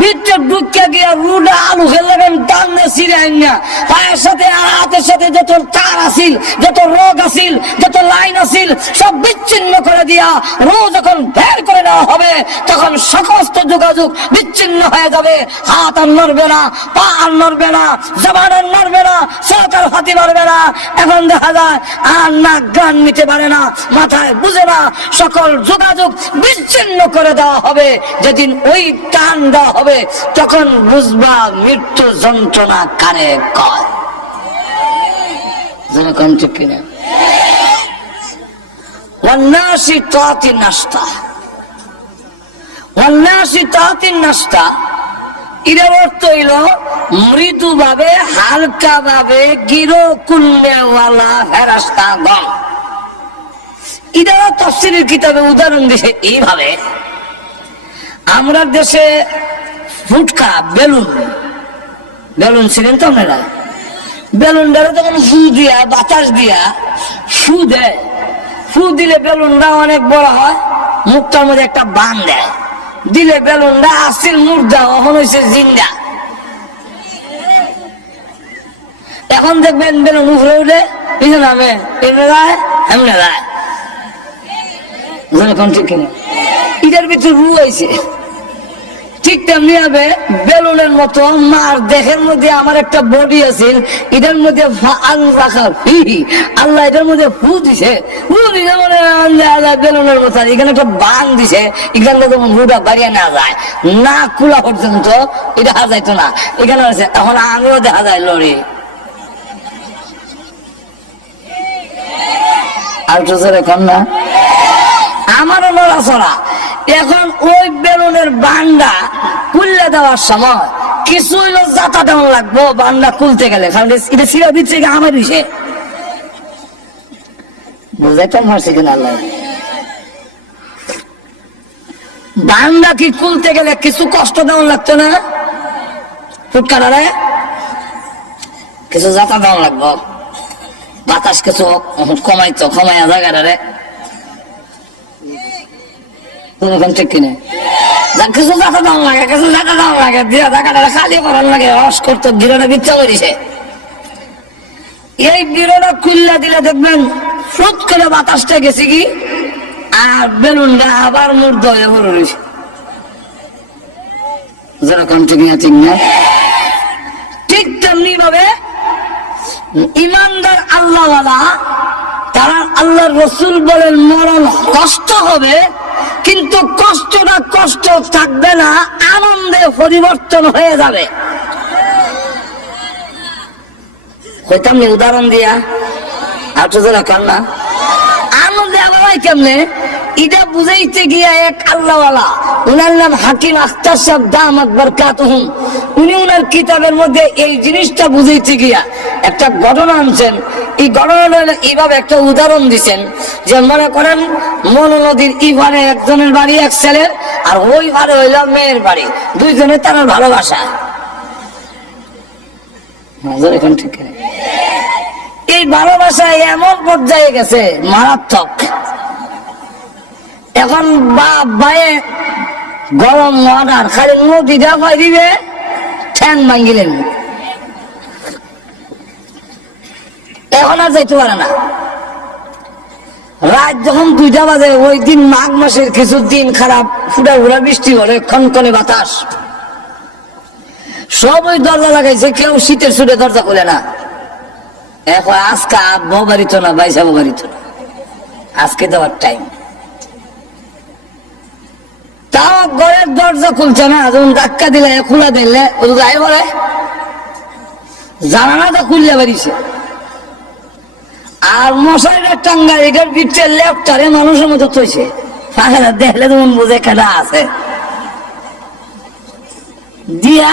বিচ্ছে ডুবকা গিয়া রুডা আলু খেলবেন টান্নে ছিঁড়ে আইনা পায়ের সাথে আর হাতের সাথে যত তার আসিল, যত রোগ আসিল, যত লাইন আসিল সব বিচ্ছিন্ন করে দিয়া রোগ যখন বের করে নেওয়া হবে তখন সমস্ত যোগাযোগ বিচ্ছিন্ন হয়ে যাবে। হাত আর নড়বে না, পা আর নড়বে না, জবান আর নড়বে না, সরকার হাতি নড়বে না। এখন দেখা যায় আর নাক গান নিতে পারে না, মাথায় বুঝে না, সকল যোগাযোগ বিচ্ছিন্ন করে দেওয়া হবে। যেদিন ওই টান দেওয়া হবে তখন বুঝবা মৃত্যু যন্ত্রণা কারে কয়। ঠিক কিনা? ওয়ান্নাশিতাতি নাশতা, ওয়ান্নাশিতাতি নাশতা এর অর্থ হইল মৃদু ভাবে, হালকা ভাবে গিরো কুল্লেওয়ালা ফেরেশতাগণ। এটা তাফসীরের কিতাবে উদাহরণ দিছে এইভাবে, আমরা দেশে ফুটকা বেলুন, বেলুন ছিলেন তো আপনারা, বেলুনটারে তখন ফু দিয়া বাতাস দিয়া ফু দেয়, ফু দিলে বেলুনটা অনেক বড় হয়, মুখটার মধ্যে একটা বান দেয়, দিলে বেলুনটা আসছিল মুর্দা, এখন হয়েছে জিন্দা। এখন দেখবেন বেলুন উপরে উঠে পিছনে নামে, এমনি যায় এমনি যায়। ঠিক কিনা? এটার ভিতরে রু হয়েছে। ঠিক তেমনি হবে বেলুনের মতো মার দেহের মধ্যে আমার একটা বডি আছে, এটার মধ্যে আল্লাহ এটার মধ্যে ফু দিছে, বেলুনের মতো এখানে একটা বান দিছে, এখানে যখন রুটা বাড়িয়ে নেওয়া যায় না কুলা পর্যন্ত এটা যাইতো না, এখানে আছে। এখন আমিও দেখা যায় লড়ি আর কম না, আমারও নড়াচড়া। এখন ওই বেলুনের বান্ডা খুললে দেওয়ার সময় কিছু হইলো যাতা দেওয়া লাগবো বান্ডা খুলতে গেলে, কারণ এটা ছিঁড়া দিচ্ছে আমার বিষয়ে বুঝাইতে পারছি কিনা আল্লাহ। বান্ডা কি খুলতে গেলে কিছু কষ্ট দেওয়া লাগতো না, ফুটকারে কিছু যাতা দেওয়া লাগবো, বাতাস কিছু কমাইতো, কমাইয়া জায়গাটারে ঠিক কিনে কিছু জাতা দাম লাগে, কিছু জাতা দাম লাগে, দিয়া জায়গাটা খালি করার লাগে, রস করতো বিরোটা বিচ্ছা করেছে। এই বিরোটা খুললা দিলে দেখবেন ফুট করে বাতাসটা গেছে কি আর বেলুনটা আবার মুর্দ হয়ে পড়ে রয়েছে। যেরকম ঠিক না, ঠিক না? ঠিক তেমনি ভাবে ইমানদার আল্লাহওয়ালা তারা আল্লাহর রাসূল বলেন মরণ কষ্ট হবে, কিন্তু কষ্টটা কষ্ট থাকবে না, আনন্দে পরিবর্তন হয়ে যাবে। হইতাম নি উদাহরণ দিয়া? আর তো যারা কান্না আনন্দে আবার কেমনে এটা বুঝাইতে গিয়া এক আল্লাহওয়ালা, উনার নাম হাকিম আখতার সাহেব দামাত বারকাতুহুম, উনি উনার কিতাবের মধ্যে এই জিনিসটা বুঝাইতে গিয়া একটা ঘটনা আনছেন। এই ঘটনাটা এইভাবে একটা উদাহরণ দিচ্ছেন যে মনে করেন মনু নদীর ইভারে একজনের বাড়ি এক ছেলের, আর ওই ভারে হইল মেয়ের বাড়ি, দুইজনের তার ভালোবাসা। এখন ঠিক এই ভালোবাসা এমন পর্যায়ে গেছে মারাত্মক। এখন বায়ে গরম অর্ডার, খালি নদীটা পাই দিবে ঠ্যাং ভাঙ্গিলেন, এখন আর যাইতে পারে না। রাত যখন 2টা বাজে, ওই দিন মাঘ মাসের কিছু দিন খারাপ, ফুটা ফুটা বৃষ্টি হলে খনখনে বাতাস, সব ওই দরজা লাগাইছে, কেউ শীতের সুরে দরজা খুলে না। এখন আজকে আব্বাও বাড়িত না, বাইসাবো বাড়িত না, আজকে দেওয়ার টাইম। তাও ঘরের দরজা খুলছে না, যখন ধাক্কা দিলে খোলা দিলে যাই বলে জানালাটা খুললে বাড়িছে। আর মশারিটা টাঙ্গা এটার পিঠে লেপটারে মানুষের মতো থইছে, দেখলে যেমন বুঝে খেলা আছে দিয়া।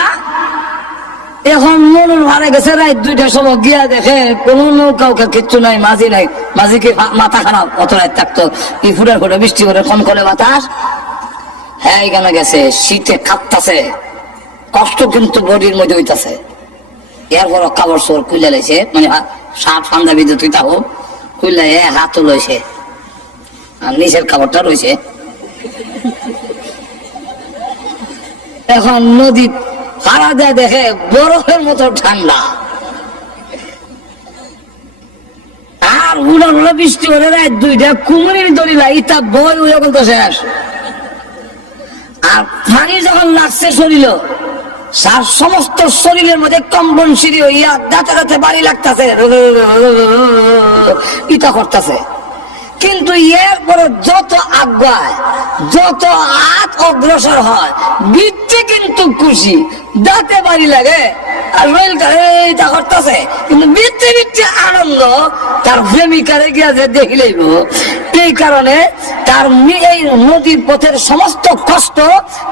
এখন মনুর ভাড়া গেছে রাত 2টার সময়, গিয়া দেখে কোন কাউকে কিচ্ছু নাই, মাঝি নাই। মাঝিকে মাথা খারাপ, অত রাত থাকতো, কি ফুটার ফুটা বৃষ্টি করে খনখনে বাতাস। হ্যাঁ এখানে গেছে, শীতে কাঁপতাছে, কষ্ট কিন্তু বডির মধ্যে হইতাছে। এরপর কাপড় চোর খুলে লাইছে, মানে শার্ট ফান্দা বিদ্যুৎ তাও খুললে হাতও লইছে, আর নিচের কাপড়টা রয়েছে। এখন নদী হারা দেয়, দেখে বরফের মতো ঠান্ডা, আর উড়া উড়া বৃষ্টি হলে রাত 2টা, কুমুরির দড়িলা ইতা বই উড়ে বলতো শেষ। আর পানি যখন লাগছে শরীর, সমস্ত শরীরের মধ্যে কম্পন সিঁড়ি হইয়া দাঁতে দাঁতে বাড়ি লাগতেছে, ইটা করতেছে। কিন্তু এরপরে যত আগায়, যত হাত অগ্রসর হয়, বৃত্তে কিন্তু খুশি, দাঁতে বাড়ি লাগে আর রইলটা করতেছে, কিন্তু বৃত্তে বৃত্তে আনন্দ তার প্রেমিকারে গিয়া যে দেখিলেইব। এই কারণে তার এই নদীর পথের সমস্ত কষ্ট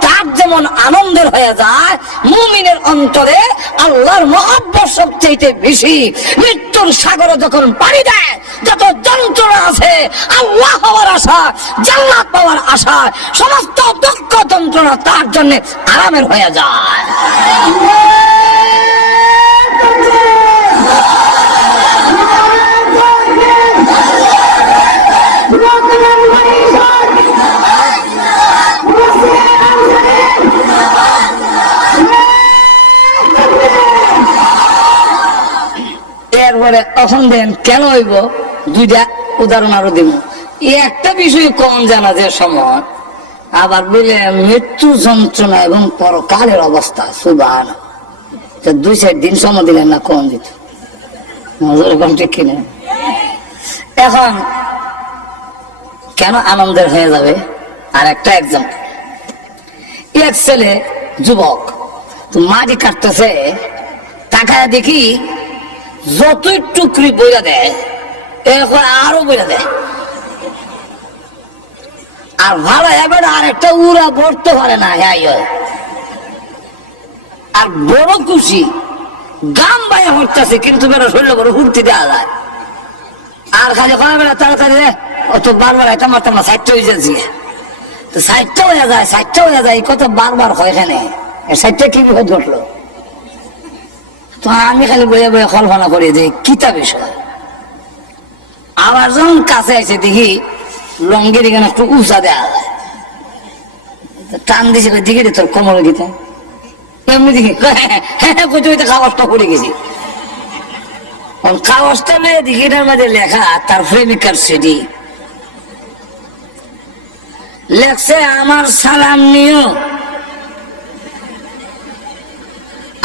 তার যেমন আনন্দের হয়ে যায়, মুমিনের অন্তরে আল্লাহর মহব্বত সবচেয়ে বেশি। মৃত্যুর সাগরে যখন পাড়ি দেয়, যত যন্ত্রণা আছে, আল্লাহ হওয়ার আশা, জান্নাত পাওয়ার আশা, সমস্ত দুঃখ যন্ত্রণা তার জন্য আরামের হয়ে যায়। এরপরে তখন দেন কেন হইব, 2টা উদাহরণ আরো দিব। একটা বিষয় কম জানা যে সময়, আবার বলে মৃত্যু যন্ত্রণা এবং পরকালের অবস্থা, সুবহান। 2-4 দিন সময় দিলেন না, কম দিত, ঠিক কিনা? এখন কেন আনন্দের হয়ে যাবে? আর একটা এক্সাম্পল, এক ছেলে যুবক তো মাটি কাটতেছে, তাকায় দেখি যতই টুকরি বইরা দেয়, এরপর আরো বইরা দেয়, আর ভালো এবার আর একটা উড়া পড়তে পারে না। আর বড় খুশি, গাম বাইয়া হচ্ছে, কিন্তু বেড়া শরীর বড় হুড়তে দেওয়া যায়। আর খালি বেড়া তাড়াতাড়ি অত বারবার এটা মারতাম না, 60টা হয়ে যাচ্ছে, 60টা হয়ে যায়, 60টা হয়ে যায়, কত বারবার হয় এখানে। 60টা কি বিপদ ঘটলো? তো আমি খালি বইয়া বইয়া কল্পনা করি যে কিতা বিষয়। আবার যখন কাছে আছে দেখি লঙ্গের এখানে একটু উঁচা দেওয়া যায়, টান দিছে দিকে তোর কোমর গীতা এমনি দেখি হয়তো কাগজটা পড়ে গেছি। কাগজটা মেয়ে দেখি এটার মধ্যে লেখা তার প্রেমিকার সিডি লেখছে, আমার সালাম নিও,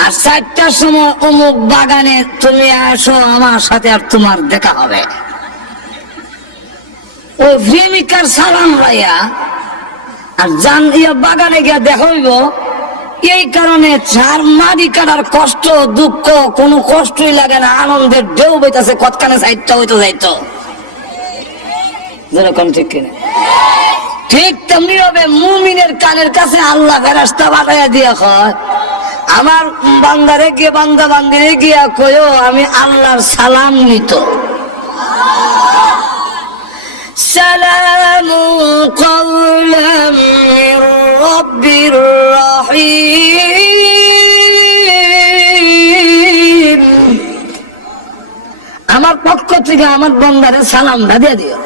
আর 4টার সময় অমুক বাগানে তুমি আসো আমার সাথে, আর তোমার দেখা হবে। ওই প্রেমিকার সালাম ভাইয়া আর বাগানে গিয়া দেখা হইব, এই কারণে চার মারি কাটার কষ্ট দুঃখ কোনো কষ্টই লাগে না, আনন্দের ঢেউ বইতেছে, কতখানে সাইডটা হইতো যাইতো। যেরকম ঠিক কিনা? ঠিক তেমনি হবে মুমিনের কানের কাছে আল্লাহ ফেরেশতা পাঠাইয়া দিয়া কয়, আমার বান্দারে গিয়ে বান্দা বান্দিরে গিয়া কইও আমি আল্লাহর সালাম নিত। সালামু কওলাম মির রাব্বির রহিম, আমার পক্ষ থেকে আমার বান্দারে সালাম দিয়ে দিও।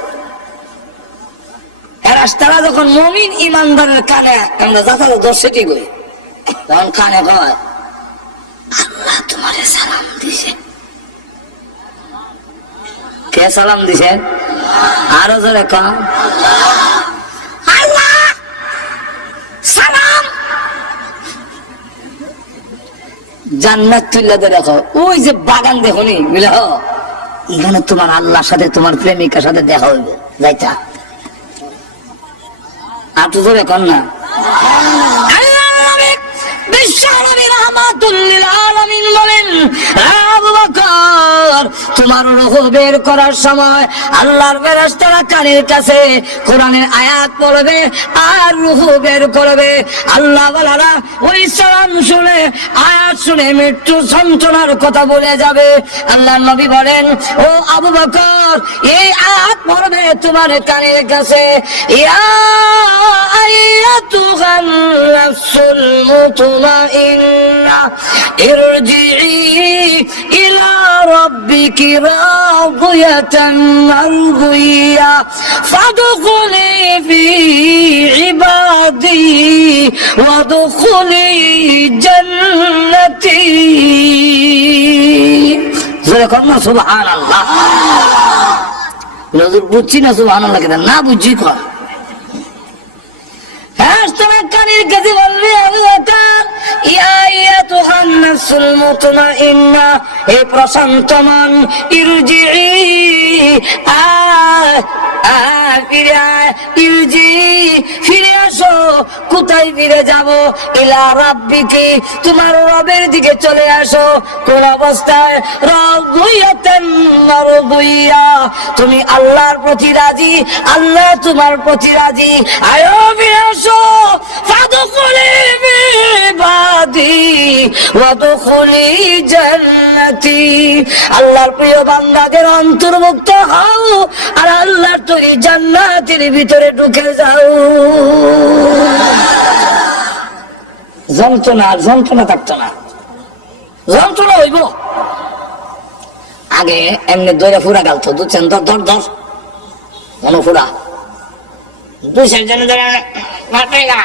ফেরেশতারা যখন মুমিন ইমানদারের কানে আমরা যথাযথ দর্শটি কই, তখন কানে কয় আল্লাহ তোমারে সালাম দিছে। কে সালাম দিছে? আরো জোরে কন আল্লাহ সালাম। জান্নাত তুল্লা দেখো, ওই যে বাগান দেখো নি বুঝলে, এখানে তোমার আল্লাহর সাথে তোমার প্রেমিকার সাথে দেখা হইবে, যাইতা আর তো জোরে কন না। তোমার রূহ বের করার সময় আল্লাহর ফেরেশতারা কানের কাছে কোরআনের আয়াত পড়বে আর রূহ বের করবে। আল্লাহ ওয়ালারা ওই সালাম শুনে আয়াত শুনে মৃত্যু যন্ত্রণার কথা বলে যাবে। আল্লাহর নবী বলেন, ও আবু বকর এই আয়াত পড়বে তোমার কানের কাছে, ইয়া আইয়াতুহান নাফসুল মুতমাইন্না ইরজিই ইলা রাব্বিকি রাদিয়াতান মারদিয়া ফাদখুলি ফি ইবাদি ওয়াদখুলি জান্নাতি। যেরকম না সুবহানাল্লাহ, নজর বুঝছি না সুবহানাল্লাহ কেন না বুঝছি কর। হ্যাঁ তোমার কানের কাছে বলবে ইয়া আইয়াতুহান নাফসুল মুতমাইন্না, হে প্রশান্ত মন, ইরজিই ফিরে আসো। কোথায় ফিরে যাব? ইলা রাব্বিকি, তোমার রবের দিকে চলে আসো। কোন অবস্থায়? রাদিয়াতান মারদিয়া, তুমি আল্লাহর প্রতি রাজি, আল্লাহ তোমার প্রতি রাজি। আয়ো ফিরে আসো। ফাদখুলি ফি ইবাদি ওয়াদখুলি জান্নাতি, আল্লাহর প্রিয় বান্দাদের অন্তর্ভুক্ত হও আর আল্লাহর তৈরি জান্নাতের ভিতরে ঢুকে যাও। যন্ত্রণা আর যন্ত্রণা থাকতো না, যন্ত্রণা হইব। আগে এমনি দৌড়ে ফুরা গালতো, দুধছেন ধর ধর ধর মনে ফুরা দুই জনে ধরে না।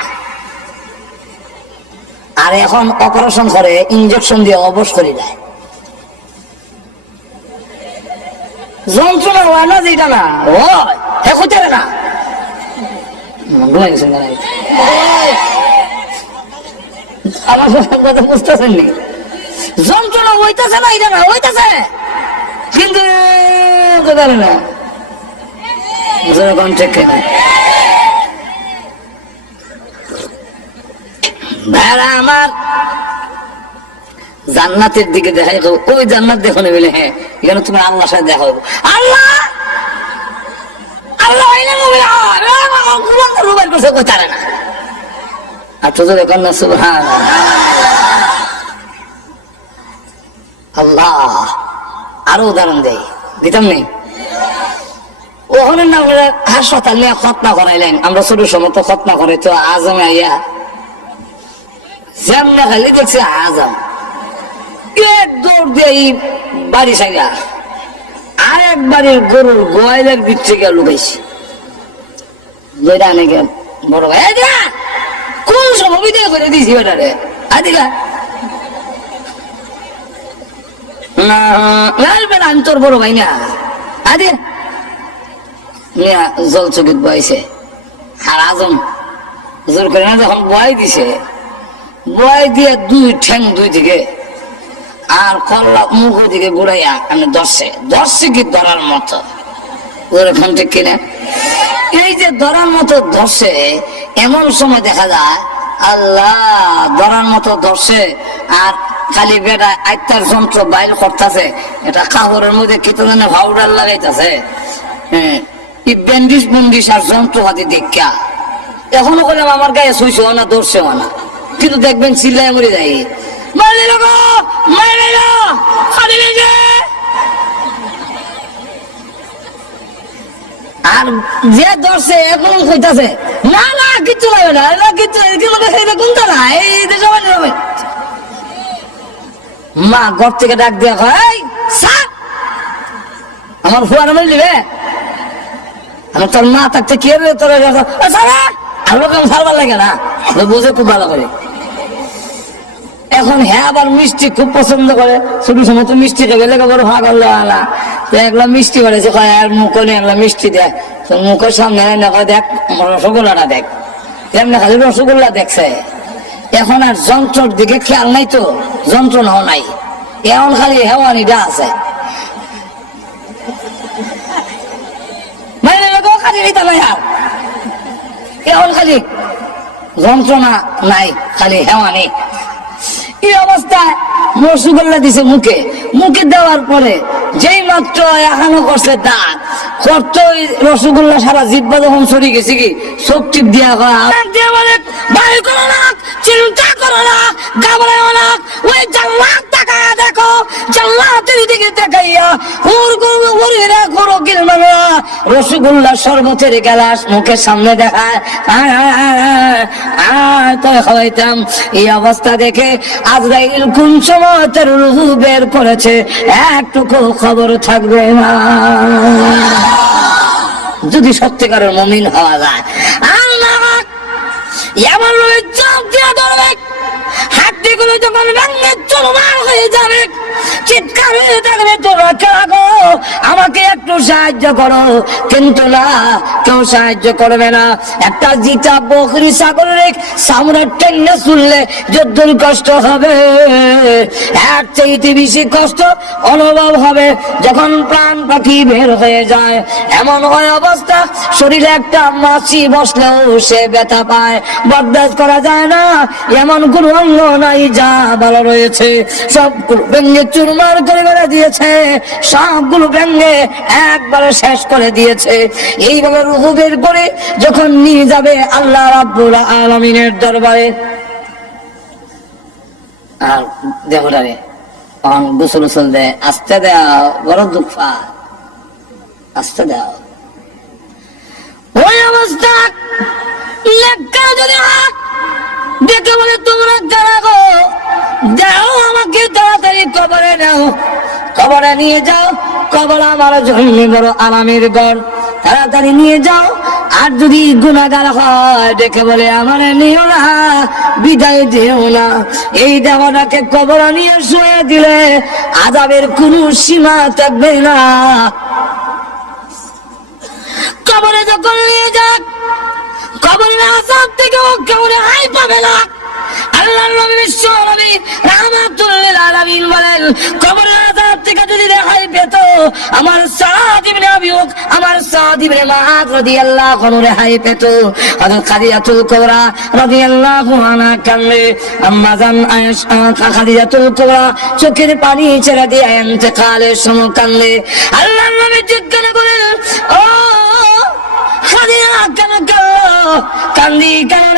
আর এখন অপারেশন করে ইনজেকশন দিয়ে অবশ করে দেয়। যন্ত্রণা হয় না যেটা না হতে না। আমার কথা বুঝতেছেন নি? যন্ত্রণা হইতেছে না, এটা না হইতেছে কিন্তু না। ভাইরা আমার, জান্নাতের দিকে দেখাই, ওই জান্নাত দেখো না বলে, হ্যাঁ এখানে তুমি আল্লাহর সাথে দেখা হবো। আল্লাহ আল্লাহ তারা না, আর তো দেখুন না সুবহানাল্লাহ। আল্লাহ আরো উদাহরণ দেয়, দিতাম নেই। ওখানে না হাসপাতাল নিয়ে খতনা করাইলেন, আমরা ছোট সময় তো খতনা করে তো আজমে আইয়া যেমন খালি দেখছি আজম এক দৌড় দিয়ে বাড়ি সাইয়া আর একবারের গরুর গোয়ালের ভিতরে গিয়ে লুকাইছি। যেটা অনেকে বড় ভাই কোন সময় বিদায় করে দিয়েছি ওটারে আদিলা না, আমি তোর বড় ভাই না আদি জল চকিত বয়েছে। আর আজম জোর করে না যখন বয় দিছে, বয় দিয়ে দুই ঠ্যাং দুই দিকে আর কল্লা মুখ দিকে ঘুরাইয়া ধরছে কি ধরার মতো ওরকম ঠিক কিনা। এই যে ধরার মতো ধরছে, এমন সময় দেখা যায় আল্লাহ ধরার মতো ধরছে, আর খালি বেটা আইতার যন্ত্র বাইল করতেছে, এটা কাপড়ের মধ্যে কি তো পাউডার লাগাইতেছে, ব্যান্ডিস বন্ডিস আর যন্ত্রপাতি দেখা। এখনো বললাম আমার গায়ে সইছে না, ধরছে না, কিন্তু দেখবেন চিল্লায় মরে যাই, আর যে ধরছে এখন কইতাছে না না কিচ্ছু লাগবে না, কিচ্ছু কোনটা না, এই দেশে মা ঘর থেকে ডাক দেওয়া হয়, আমার ফুয়ার মারি দিবে, আমি তোর মা থাকতে কি হবে তোর, আমার ভালো লাগে না, বুঝে খুব ভালো করে। এখন হ্যাঁ আবার মিষ্টি খুব পছন্দ করে, ছোট সময় তো মিষ্টি খাবে বড় ভাগ হলো আলা, তো একলা মিষ্টি করেছে আর মুখ একলা মিষ্টি দেয়, তো মুখের সামনে দেখ রসগোল্লাটা দেখ, এমনি খালি রসগোল্লা দেখছে। এখন আর যন্ত্রর দিকে খেয়াল নাই, তো যন্ত্রণাও নাই, এখন খালি হেওয়ানিটা আছে। এখন খালি যন্ত্রণা নাই, খালি হেওয়ানি। এই অবস্থায় রসগোল্লা দিছে মুখে, মুখে দেওয়ার পরে যেই মাত্র এখানো করছে দাঁত করতো, রসগোল্লা সারা জিব্বা যখন সরে গেছে কি সব টিপ দিয়া চিন্তা করো না, ঘাবড়াও না, ওই জান্নাত তাকায়া দেখো, জান্নাতের দিকে তাকাইয়া রসগোল্লা শরবতের গ্লাস মুখের সামনে দেখায়, খাওয়াইতাম। এই অবস্থা দেখে আজরাইল কোন সময় তার রূহ বের করেছে একটুকু খবর থাকবে না, যদি সত্যিকারের মুমিন হওয়া যায়। এমন চাপ দিয়া ধরবে, হাড্ডিগুলো যখন ভাঙে চুরমার হয়ে যাবে, চিৎকার হয়ে থাকবে তোমরা কাগো আমাকে একটু সাহায্য করো, কিন্তু না কেউ সাহায্য করবে না। একটা জিতা বকরি ছাগলের সামনের টেনে চুললে যদ্দুর কষ্ট হবে, এক চাইতে বেশি কষ্ট অনুভব হবে যখন প্রাণ পাখি বের হয়ে যায়। এমন হয় অবস্থা শরীরে একটা মাছি বসলেও সে ব্যথা পায়, বরদাস্ত করা যায় না। এমন কোন অঙ্গ নাই যা ভালো রয়েছে, সবগুলো ভেঙে চুরমার করে বেড়ে দিয়েছে, সবগুলো ভেঙে একবারে শেষ করে দিয়েছে। এইভাবে রূহ বের করে যখন নিয়ে যাবে আল্লাহ রাব্বুল আলামিনের দরবারে, আর দেখো রে গোসল গোসল দেয়, আস্তে দাও, বড় দুঃখ পায়, আস্তে দাও। ওই অবস্থা যদি দেখে বলে তোমরা যারা গো যাও আমাকে তাড়াতাড়ি কবরে নাও, কবরে নিয়ে যাও, কবর আমার জন্য বড় আরামের ঘর, তাড়াতাড়ি নিয়ে যাও। আর যদি গুনাহগার হয় দেখে বলে আমার নিও না, বিদায় দিও না। এই দেওয়াটাকে কবর নিয়ে শুয়ে দিলে আযাবের কোনো সীমা থাকবে না। কবরে যখন নিয়ে যাক, কবরের আযাব থেকে কেউ রেহাই পাবে না। আল্লাহর নবী বিশ্ব নবী রাহমাতুল লিল আলামিন বলেন, কবরের আযাব থেকে যদি রেহাই পেত আমার সাদ ইবনে আবি ওয়াক, আমার সাদ ইবনে মুআয রাদিয়াল্লাহু আনহু রেহাই পেত। হযরত খাদিজাতুল কুবরা রাদিয়াল্লাহু আনহা কান্দে, আম্মা জান আয়েশা খাদিজাতুল কুবরা চোখের পানি ছেড়ে দিয়ে ইন্তেকালের সময় কান্দে। আল্লাহর নবী জিজ্ঞাসা করেন, ও খাদিজা কেন কান্দি কেন?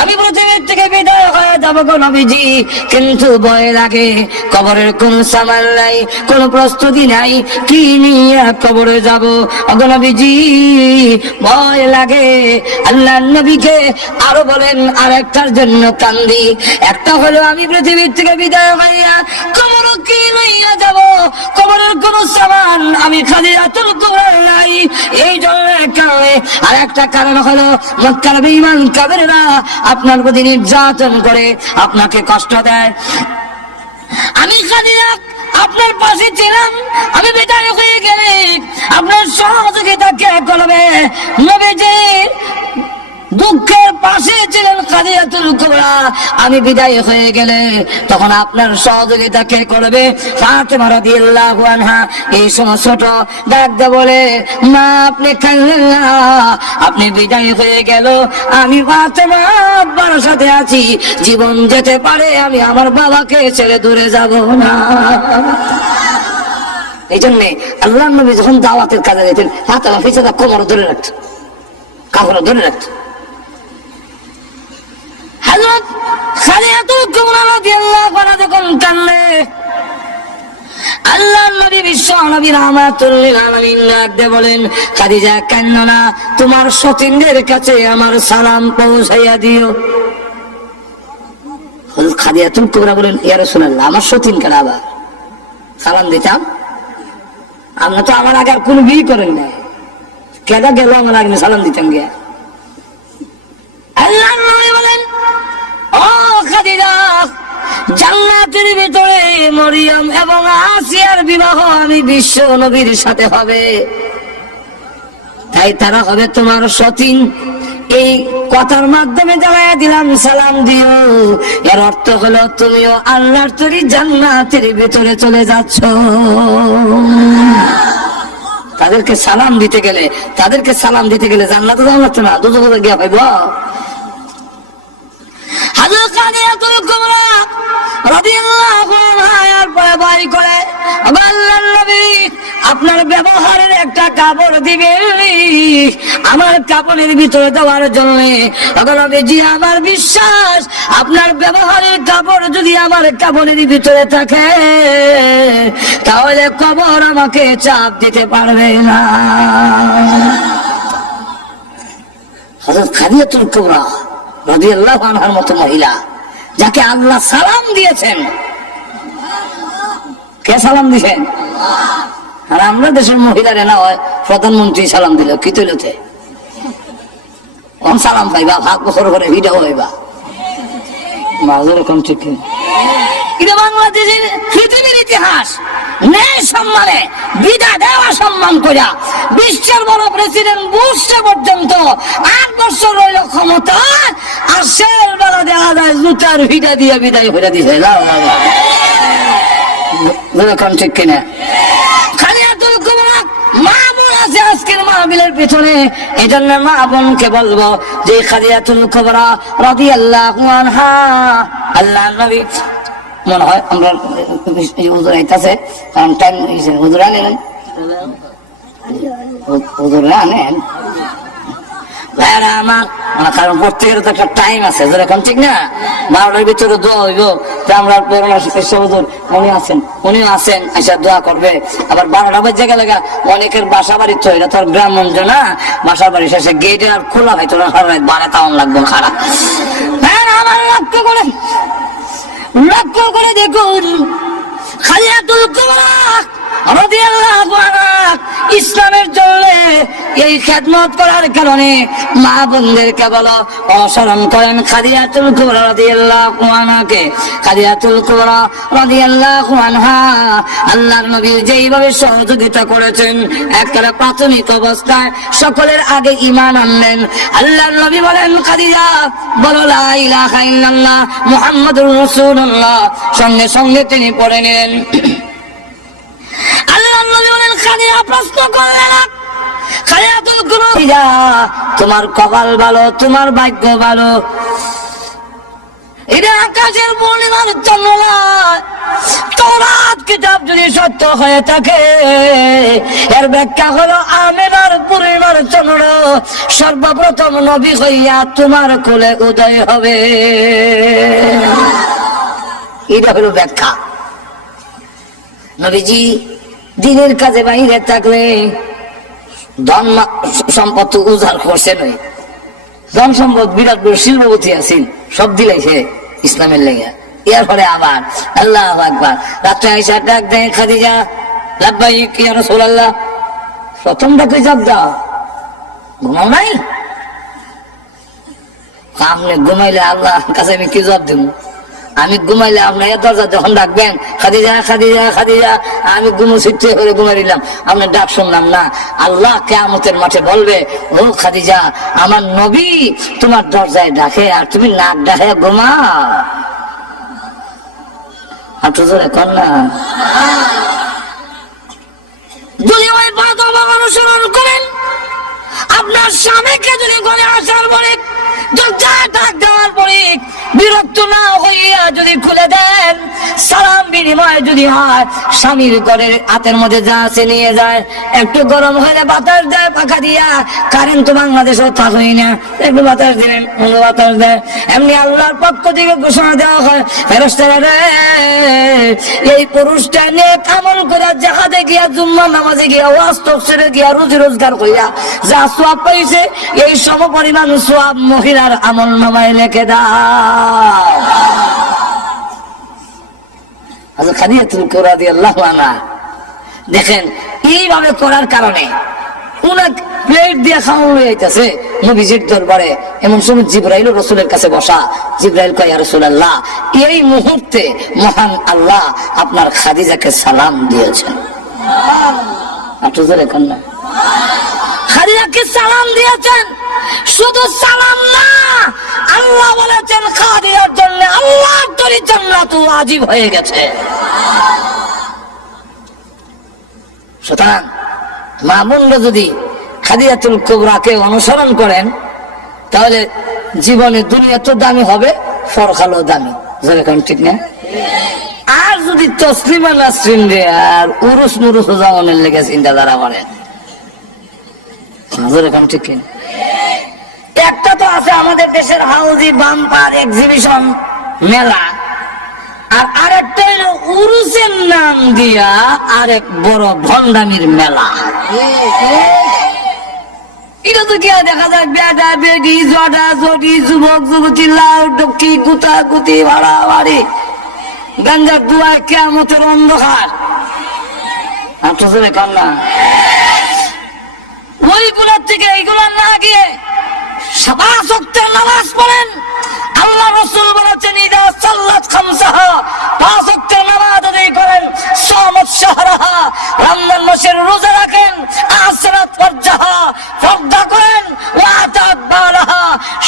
আমি পৃথিবীর থেকে বিদায় হয়ে যাবো গো নবীজি, কিন্তু ভয় লাগে, কবরের কোন সামান নাই, কোন প্রস্তুতি নাই, কি নিয়ে কবরে যাব গো নবীজি, ভয় লাগে। আল্লাহ নবীকে আরো বলেন আরেকটার জন্য কান্দি, একটা হলো আমি পৃথিবীর থেকে বিদায় হইয়া কবর কি নিয়ে যাব, কবরের কোন সামান আমি খাদিজাতুল কুবরা নাই, এই জন্য কারণে। আর একটা কারণ হলো মক্কার বেঈমান কাফেররা আপনার প্রতি নির্যাতন করে, আপনাকে কষ্ট দেয়। আমি খাদিজা আপনার পাশে ছিলাম, আমি বিদায় হয়ে গেলে আপনার সহযোগিতা কে করবে? নবীজি দুঃখের পাশে ছিলেন খাদিজাতুল কুবরা। আমি বিদায় হয়ে গেলে তখন আপনার সহযোগিতা কে করবে? ফাতেমা রাদিয়াল্লাহু আনহা এই সময় ছোট ডাক দিয়ে বলে, মা আপনি কাঁদবেন না, আপনি বিদায় হয়ে গেল, আমি ফাতেমা আব্বার সাথে আছি, জীবন যেতে পারে, আমি আমার বাবাকে ছেড়ে দূরে যাব না। এই জন্য আল্লাহ নবী যখন দাওয়াতের কাজে যেতেন ফাতেমা পিছনে কোমর ধরে রাখত, কাপড় ধরে রাখত। হযরত খাদিজাতুল কুবরা রাদিয়াল্লাহু আনহা যখন কাঁদলে আল্লাহ নবী বিশ্ব নবী রাহমাতুল লিল আলামিন ডাক দিয়ে বলেন, খাদিজা কাঁদো না, তোমার সতীনদের কাছে আমার সালাম পৌঁছাইয়া দিও। হযরত খাদিজাতুল কুবরা বলেন, ইয়া রাসূলুল্লাহ, আমার সতীন কেন আবার সালাম দিতাম? আমরা তো আমার আগে আর কোনো বিয়ে করেন না, কেডা গেল আমার আগে সালাম দিতাম গিয়া? আল্লাহ নবী বলেন, ও খাদিজা, জান্নাতের ভিতরে মরিয়ম এবং আসিয়ার বিবাহ আমি বিশ্ব নবীর সাথে হবে, তাই তারা হবে তোমার সতীন। এই কথার মাধ্যমে জানাইয়া দিলাম সালাম দিও। এর অর্থ হলো তুমিও আল্লাহর তৈরি জান্নাতের ভিতরে চলে যাচ্ছ। তাদেরকে সালাম দিতে গেলে জান্নাতে যাওয়া লাগতো না, দুজনে গিয়া পাইব। হযরত খাদিজাতুল কুবরা রাদিয়াল্লাহু আনহা পরে বাড়ি করে, আল্লাহর নবী আপনার ব্যবহারের একটা কাপড় দিবেন আমার কাপড়ের ভিতরে দেওয়ার জন্য। নবীজি, আমার বিশ্বাস আপনার ব্যবহারের কাপড় যদি আমার কাপড়ের ভিতরে থাকে তাহলে কবর আমাকে চাপ দিতে পারবে না। হযরত খাদিজাতুল কুবরা রাদিয়াল্লাহু আনহার মতো মহিলা যাকে আল্লাহ সালাম দিয়েছেন, কে সালাম দিয়েছেন? আর আমরা দেশের মহিলারা না হয় প্রধানমন্ত্রী সালাম দিল কি তৈলতে সালাম পাইবা, ভাগ বছর করে ভিডিও হইবা মাজুর কম ঠিক। এটা বাংলাদেশের পৃথিবীর ইতিহাস। ন্যায় সম্মানে বিদায় দেওয়া সম্মান করিয়া বিশ্বের বড় প্রেসিডেন্ট বুশ পর্যন্ত 8 বছর রইল ক্ষমতা, আর শের বেলা দেখা যায় জুতার ভিডা দিয়ে বিদায় হইয়া দিছে। ঠিক কিনা? খাদিজাতুল কুবরা মা বোন আছে আজকের মাহফিলের পিছনে, এই জন্য মা বোনকে বলবো যে খাদিজাতুল কুবরা রাদিয়াল্লাহু আনহা আল্লাহর নবী, মনে হয় আমরা হুজুর আইতাছে, কারণ টাইম হুজুর আনেন, হুজুর আনেন ভাইরা আমার, কারণ প্রত্যেকের তো একটা টাইম আছে, এখন ঠিক না? 12টার ভিতরে দোয়া হইব, আমরা উনিও আছেন এসে দোয়া করবে। আবার 12টা বাজে গেলে অনেকের বাসা বাড়ি তো, এটা তো আর গ্রামগঞ্জ না, বাসা বাড়ি শেষে গেটে আর খোলা হয়তো না, বারে তাওয়ান লাগবে খারাপ। আমার লক্ষ্য করে দেখুন, খাদিজাতুল কুবরা রাদিয়াল্লাহু আনহা ইসলামের জন্য এই খেদমত করার কারণে মা বোনদেরকে বলো অনুসরণ করেন খাদিজাতুল কুবরা রাদিয়াল্লাহু আনহাকে। খাদিজাতুল কুবরা রাদিয়াল্লাহু আনহা আল্লাহর নবী যেইভাবে সহযোগিতা করেছেন, একেবারে প্রাথমিক অবস্থায় সকলের আগে ঈমান আনলেন। আল্লাহর নবী বলেন, খাদিজা বলো লা ইলাহা ইল্লাল্লাহ মুহাম্মাদুর রাসূলুল্লাহ, সঙ্গে সঙ্গে তিনি পড়ে নিলেন। আল্লাহর নবী বলেন, খাদিজা প্রশ্ন করলেন না, খাদিজাতুল কুবরা, তোমার কপাল ভালো, তোমার ভাগ্য ভালো, এটা আকাশের পূর্ণিমার চন্দ্র নয়। তাওরাত কিতাব যদি সত্য হয়ে থাকে, এর ব্যাখ্যা হলো আমিনার পূর্ণিমার চন্দ্র সর্বপ্রথম নবী হইয়া তোমার কোলে উদয় হবে। এটা হলো ব্যাখ্যা। নবীজি দিনের কাজে বাইরে থাকলে ধন সম্পদ উজাড় করছে নয়, ধন সম্পদ বিরাট বড় শিল্পপতি আছেন, সব দিলাইছে ইসলামের লেগে। এর ফলে আবার আল্লাহু আকবার, রাত্রে আইসা ডাক দেয় খাদিজা, লাব্বাইক ইয়া রাসূলুল্লাহ। প্রথম ডাকে জবাব দাও, ঘুমাও নাই? আপনি ঘুমাইলে আল্লাহর কাছে আমি কি জবাব দেব? আমি ঘুমাইলে আপনার দরজা যখন ডাকবেন খাদিজা খাদিজা খাদিজা, আমি ঘুমোচ্ছি করে ঘুমাই দিলাম, আপনার ডাক শুনলাম না। আল্লাহ কিয়ামতের মাঠে বলবে, ও খাদিজা, আমার নবী তোমার দরজায় ডাকে আর তুমি নাক ডাকে ঘুমা। এখন না যদি ওই বাবা অনুসরণ করেন, আপনার স্বামীকে যদি ঘরে আসার পরে দরজায় ডাক দেওয়ার পরে বিরক্ত না হইয়া যদি খুলে দেন, সালাম বিনিময় যদি হয়, স্বামীর ঘরের হাতের মধ্যে যা আছে নিয়ে যায়, একটু গরম হলে বাতাস দেয় পাখা দিয়া, কারেন্ট তো বাংলাদেশেও থাকই না, একটু বাতাস দিলেন বাতাস দেয়, এমনি আল্লাহর পক্ষ থেকে ঘোষণা দেওয়া হয়, ফেরেশতারা রে এই পুরুষটা নিয়ে আমল করে জাহাজে গিয়া জুম্মা নামাজে গিয়া ওয়াজ তাফসীরে গিয়া রুজি রোজগার কইরা যা সওয়াব পাইছে এই সম পরিমাণ সওয়াব মহিলার আমল নামায় লিখে দাও। আচ্ছা, খাদিজাতুল কুবরা রাদিয়াল্লাহু আনহা দেখেন এইভাবে করার কারণে উনার প্লেট দিয়ে খাওয়ানো হইতেছে নবীজির দরবারে। এমন সময় জিবরাইল রাসূলের কাছে বসা, জিবরাইল কয়, ইয়া রাসূলুল্লাহ, এই মুহূর্তে মহান আল্লাহ আপনার খাদিজাকে সালাম দিয়েছেন। আপনাদের এখন না খাদিজাকে সালাম দিয়েছেন, শুধু সালাম না, আল্লাহ বলেছেন খাদিজার জন্য আল্লাহর তরি জান্নাত ওয়াজিব হয়ে গেছে। সুতরাং মা বোনরা যদি খাদিজাতুল কুবরাকে অনুসরণ করেন, তাহলে জীবনে দুনিয়া তো দামি হবে, পরকালও দামি। যেরকম ঠিক না? আর যদি তসলিমা নাসরিন রে আর উরুস মুরুস জামানের লেগে চিন্তা ধারা করেন, যেরকম ঠিক কিনা? একটা তো আছে আমাদের দেশের হাউজি বাম্পার এক্সিবিশন মেলা, আর আরেকটা হলো উরুসের নাম দিয়া আরেক বড় ভণ্ডামির মেলা। এটা তো কি দেখা যায়, বেটা বেটি জটা জটি যুবক যুবতী লাউ ডকি গুতা গুতি ভাড়া বাড়ি গাঞ্জার দুয়ায় কিয়ামতের অন্ধকার। আপনাদের কান্না ওইগুলোর থেকে এইগুলোর না গিয়ে পাঁচ ওয়াক্তের নামাজ পড়েন। আল্লাহ রাসূল বলেছেন, ইদা সাল্লাত খামসাহা, পাঁচ ওয়াক্তের নামাজ আদায় করেন, সামাত শাহরাহা, রমজান মাসের রোজা রাখেন, আসরাত ফারজাহা, পর্দা করেন, ওয়া আতাত বালাহা,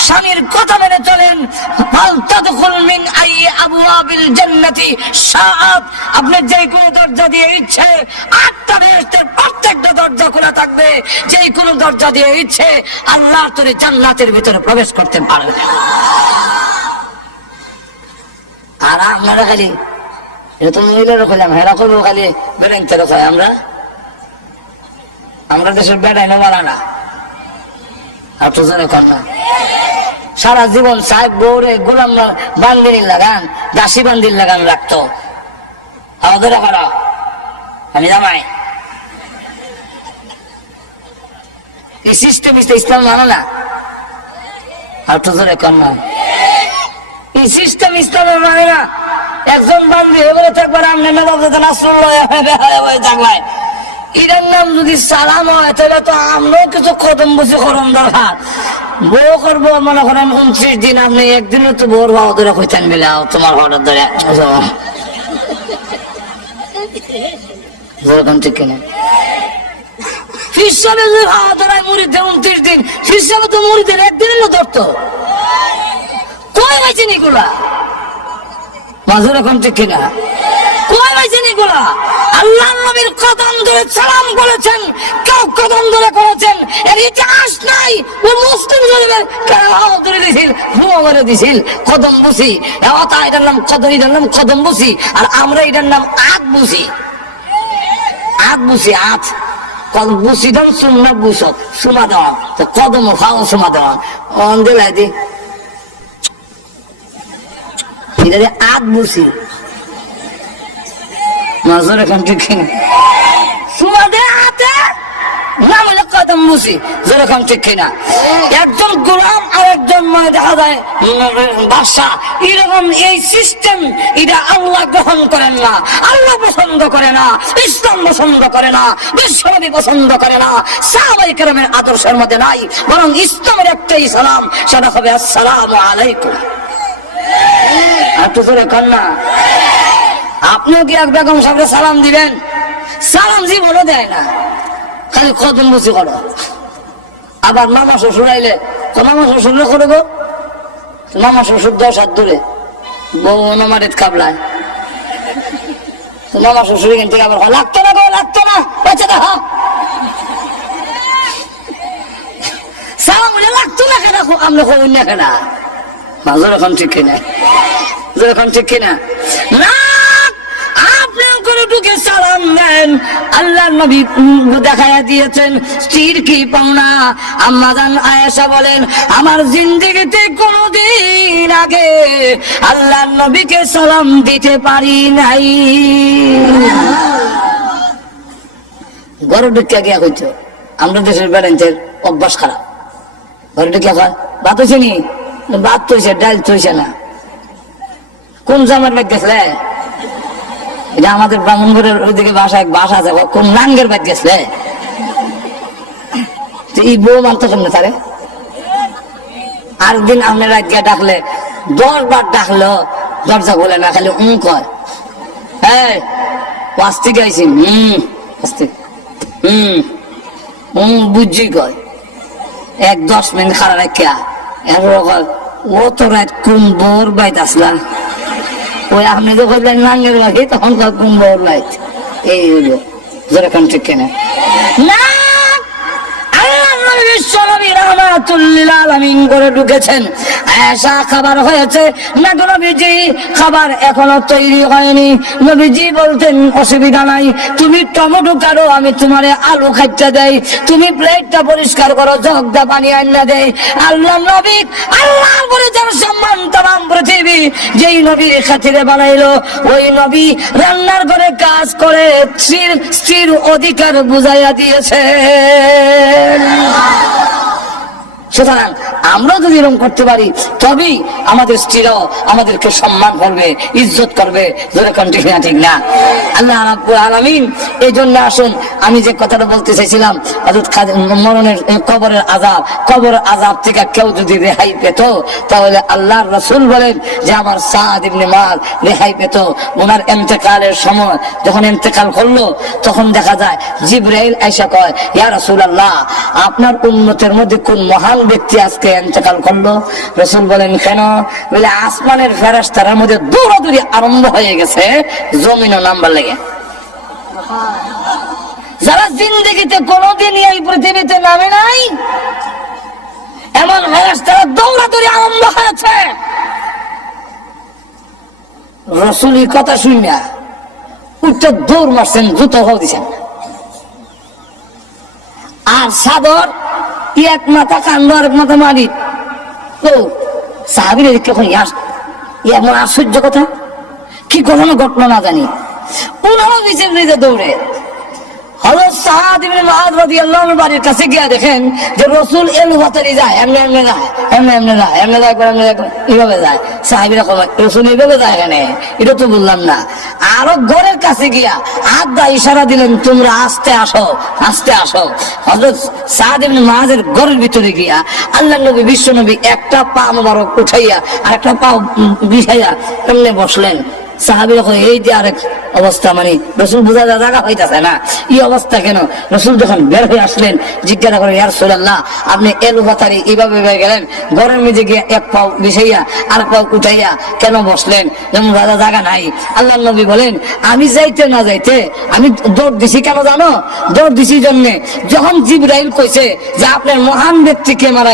স্বামীর কথা মেনে চলেন, ফাল তাদখুল মিন আই আবওয়াবিল জান্নাতি শাআত, আপনি যে কোন দরজা দিয়ে ইচ্ছে, আটটা বেহেশতের প্রত্যেকটা দরজা খোলা থাকবে, যে কোন দরজা দিয়ে ইচ্ছে আল্লাহর তরে জান্নাতের ভিতরে প্রবেশ করতে পারবে। আর আপনারা খালি এটা তো মহিলারা কইলাম, হেরা করবো খালি বেড়াইতে রখায়। আমরা দেশের বেড়াই নেওয়ালা না, আপনার কন্যা সারা জীবন সাহেব বউরে গোলাম বান্দির লাগান, দাসী বান্দির লাগান রাখতো। আমাদের করা আমি জামাই এই সিস্টেম ইসলাম মানো না, আপনার কন্যা এই সিস্টেম ইসলামের মানে না। একজন বান্ধবী এবারে থাকবার আপনি থাকবাই, এটার নাম যদি সালাম হয় তাহলে তো আমরাও কিছু কদম বসে করম দরকার। বউ করবো মনে করেন 29 দিন, আপনি একদিনও তো বউর ভাও ধরে কইতেন মিলে তোমার হঠাৎ ধরে ঠিক কিনা? ফিসাবে যদি ভাও ধরায় মুড়িতে 29 দিন, ফিসাবে তো মুড়িতে একদিনও ধরতো। কই পাইছেন এগুলা? মাজুর এখন ঠিক কিনা? কই পাইছেন এগুলা? আল্লাহ নবীর কদম ধরে সালাম করেছেন, কেউ কদম ধরে করেছেন, এর ইতিহাস নাই। ও মুসলিম শরীফের কেউ ধরে দিছিল, ভুয়া করে দিছিল কদম বুঝি, এটার নাম কদম, এটার নাম কদম বুঝি, আর আমরা এটার নাম আত বুঝি। আত বুঝি, আত কদম বুঝি দাম সুন্নাত বুঝো সুমা দেওয়া, তো কদম খাও সুমা দেওয়া অন দিলাই দি আত বুঝি নজর এখন ঠিক সুমা দে আতে নাম হলো কদম বুঝি, যেরকম ঠিক কিনা? একজন গোলাম আর একজন মানে দেখা যায় বাদশা, এরকম এই সিস্টেম এটা আল্লাহ গ্রহণ করেন না, আল্লাহ পছন্দ করে না, ইসলাম পছন্দ করে না, বিশ্বনবী পছন্দ করে না, সাহাবায়ে কেরামের আদর্শের মধ্যে নাই। বরং ইসলামের একটাই সালাম, সেটা হবে আসসালামু আলাইকুম। একটু জোরে কন্যা। আপনিও কি এক বেগম সাহেবকে সালাম দিবেন? সালাম জীবনও দেয় না, খালি কদম বসি করো। আবার মামা শ্বশুর আইলে মামা শ্বশুর করে গো, মামা শ্বশুর 10 হাত দূরে, বউ আমার কাবলায়, মামা শ্বশুর এখান থেকে আবার লাগতো না গো, লাগতো না, বেঁচে দেখো সালাম লাগতো না কেনা, আমরা কবুল না কেনা। মাজুর এখন ঠিক কিনা, এখন ঠিক কিনা না? আপনি করে ঢুকে সালাম দেন। আল্লাহ নবী দেখাইয়া দিয়েছেন স্ত্রীর কি পাওনা। আম্মা জান আয়েশা বলেন, আমার জিন্দেগিতে কোনদিন আগে আল্লাহ নবীকে সালাম দিতে পারি নাই। ঘরে ঢুকে গিয়া হইতো, আমরা দেশের বেড়াইতের অভ্যাস খারাপ। ঘরে ঢুকে হয় ভাত হয়েছে নি, ভাত তৈছে, ডাল তৈছে না। কোন জামার বাদ গেছলে? এটা আমাদের ব্রাহ্মণগড়ের ওইদিকে বাসা আছে, কোন নাঙ্গের বাদ গেছলে? এই বউ মানতো কেমনে তারে? আরেকদিন আপনার রাত গিয়ে ডাকলে 10 বার ডাকলো, দরজা বলে না, খালি কয়। হ্যাঁ পাঁচটি গাইছি, বুঝছি কয়। 1-10 মিনিট খারাপ রাখিয়া এরকম, ও তো রাত কোন বোর বাইত আসলা? ওই আপনি তো বললেন নাঙ্গের বাকি, তখন কোন বোর বাইত। এই হইল যেরকম ঠিক কিনা না? ঢুকেছেন আয়েশা, খাবার হয়েছে না গো নবীজি? খাবার এখনো তৈরি হয়নি। নবীজি বলতেন, অসুবিধা নাই, তুমি টমেটো কাটো, আমি তোমারে আলু খাইতে দেই, তুমি প্লেটটা পরিষ্কার করো, জগদা পানি আন্না দেয়। আল্লাহ নবী, আল্লাহর বলে যার সম্মান তাম পৃথিবী যেই নবীর খাতিরে বানাইলো, ওই নবী রান্নার ঘরে কাজ করে স্ত্রীর অধিকার বুঝাইয়া দিয়েছে। সুতরাং আমরা যদি এরকম করতে পারি, তবেই আমাদের স্ত্রীরাও আমাদেরকে সম্মান করবে, ইজ্জত করবে। যেরকম ঠিক না, ঠিক না? আল্লাহ রাব্বুল আলামিন এই জন্য আসুন, আমি যে কথাটা বলতে চাইছিলাম, মরণের কবরের আযাব থেকে কেউ যদি রেহাই পেত, তাহলে আল্লাহর রাসূল বলেন যে আমার সাদ ইবনে মুআয রেহাই পেত। ওনার ইন্তেকালের সময় যখন ইন্তেকাল করলো, তখন দেখা যায় জিবরাইল আয়েশা কয়, ইয়া রাসূলুল্লাহ, আপনার উম্মতের মধ্যে কোন মহান ব্যক্তি আজকে ইন্তেকাল করলো? রাসূল বলেন, কেন? বলে আসমানের ফেরেশতাদের মধ্যে দৌড়াদৌড়ি আরম্ভ হয়ে গেছে জমিনও নাম্বার লেগে। যারা জিন্দেগিতে কোনোদিন এই পৃথিবীতে নামে নাই, এমন ফেরেশতারা দৌড়াদৌড়ি আরম্ভ হয়েছে। রাসূল এই কথা শুনিয়া উঠে দৌড় মারছেন, জুতো হয়ে দিছেন, আর সাদর এক মাথা কান্দ, আরেক মাথা মারি। তো সাহাবীরা এমন আশ্চর্য কথা, কি ঘটনা ঘটলো না জানি, পুনঃ নিজে দৌড়ে হযরত সাদ ইবনে মুআয রাদিয়াল্লাহু আনহু বাড়ির কাছে গিয়ে দেখেন যে রাসূল এলুবাতারি যায়, এমনি যায়, এইভাবে যায়। সাহাবীরা কয়, রাসূল এইভাবে যায় কেন? এটা তো বললাম না। আরো ঘরের কাছে গিয়া হাত দা ইশারা দিলেন, তোমরা আস্তে আসো, আস্তে আসো। হযরত সাদ ইবনে মুআযের ঘরের ভিতরে গিয়া আল্লাহর নবী, বিশ্ব নবী একটা পা মোবারক উঠাইয়া আর একটা পা বিছাইয়া এমনি বসলেন। সাহাবীরা কয়, এই যে আরেক অবস্থা, মানে রাসূল বোঝা জায়গা হইতাছে না, এই অবস্থা কেন? রাসূল যখন বের হয়ে আসলেন, জিজ্ঞাসা করেন, ইয়া রাসূলুল্লাহ, আপনি এলুবাতারি এইভাবে গেলেন, ঘরের মধ্যে গিয়ে এক পাও বিছাইয়া আর পাও উঠাইয়া কেন বসলেন? যেমন দাদা জায়গা নাই। আল্লাহ নবী বলেন, আমি যাইতে না যাইতে আমি দৌড় দিছি, কেন জানো? দৌড় দিছি জন্যে, যখন জিবরাইল কইছে যে আপনার মহান ব্যক্তিকে মারা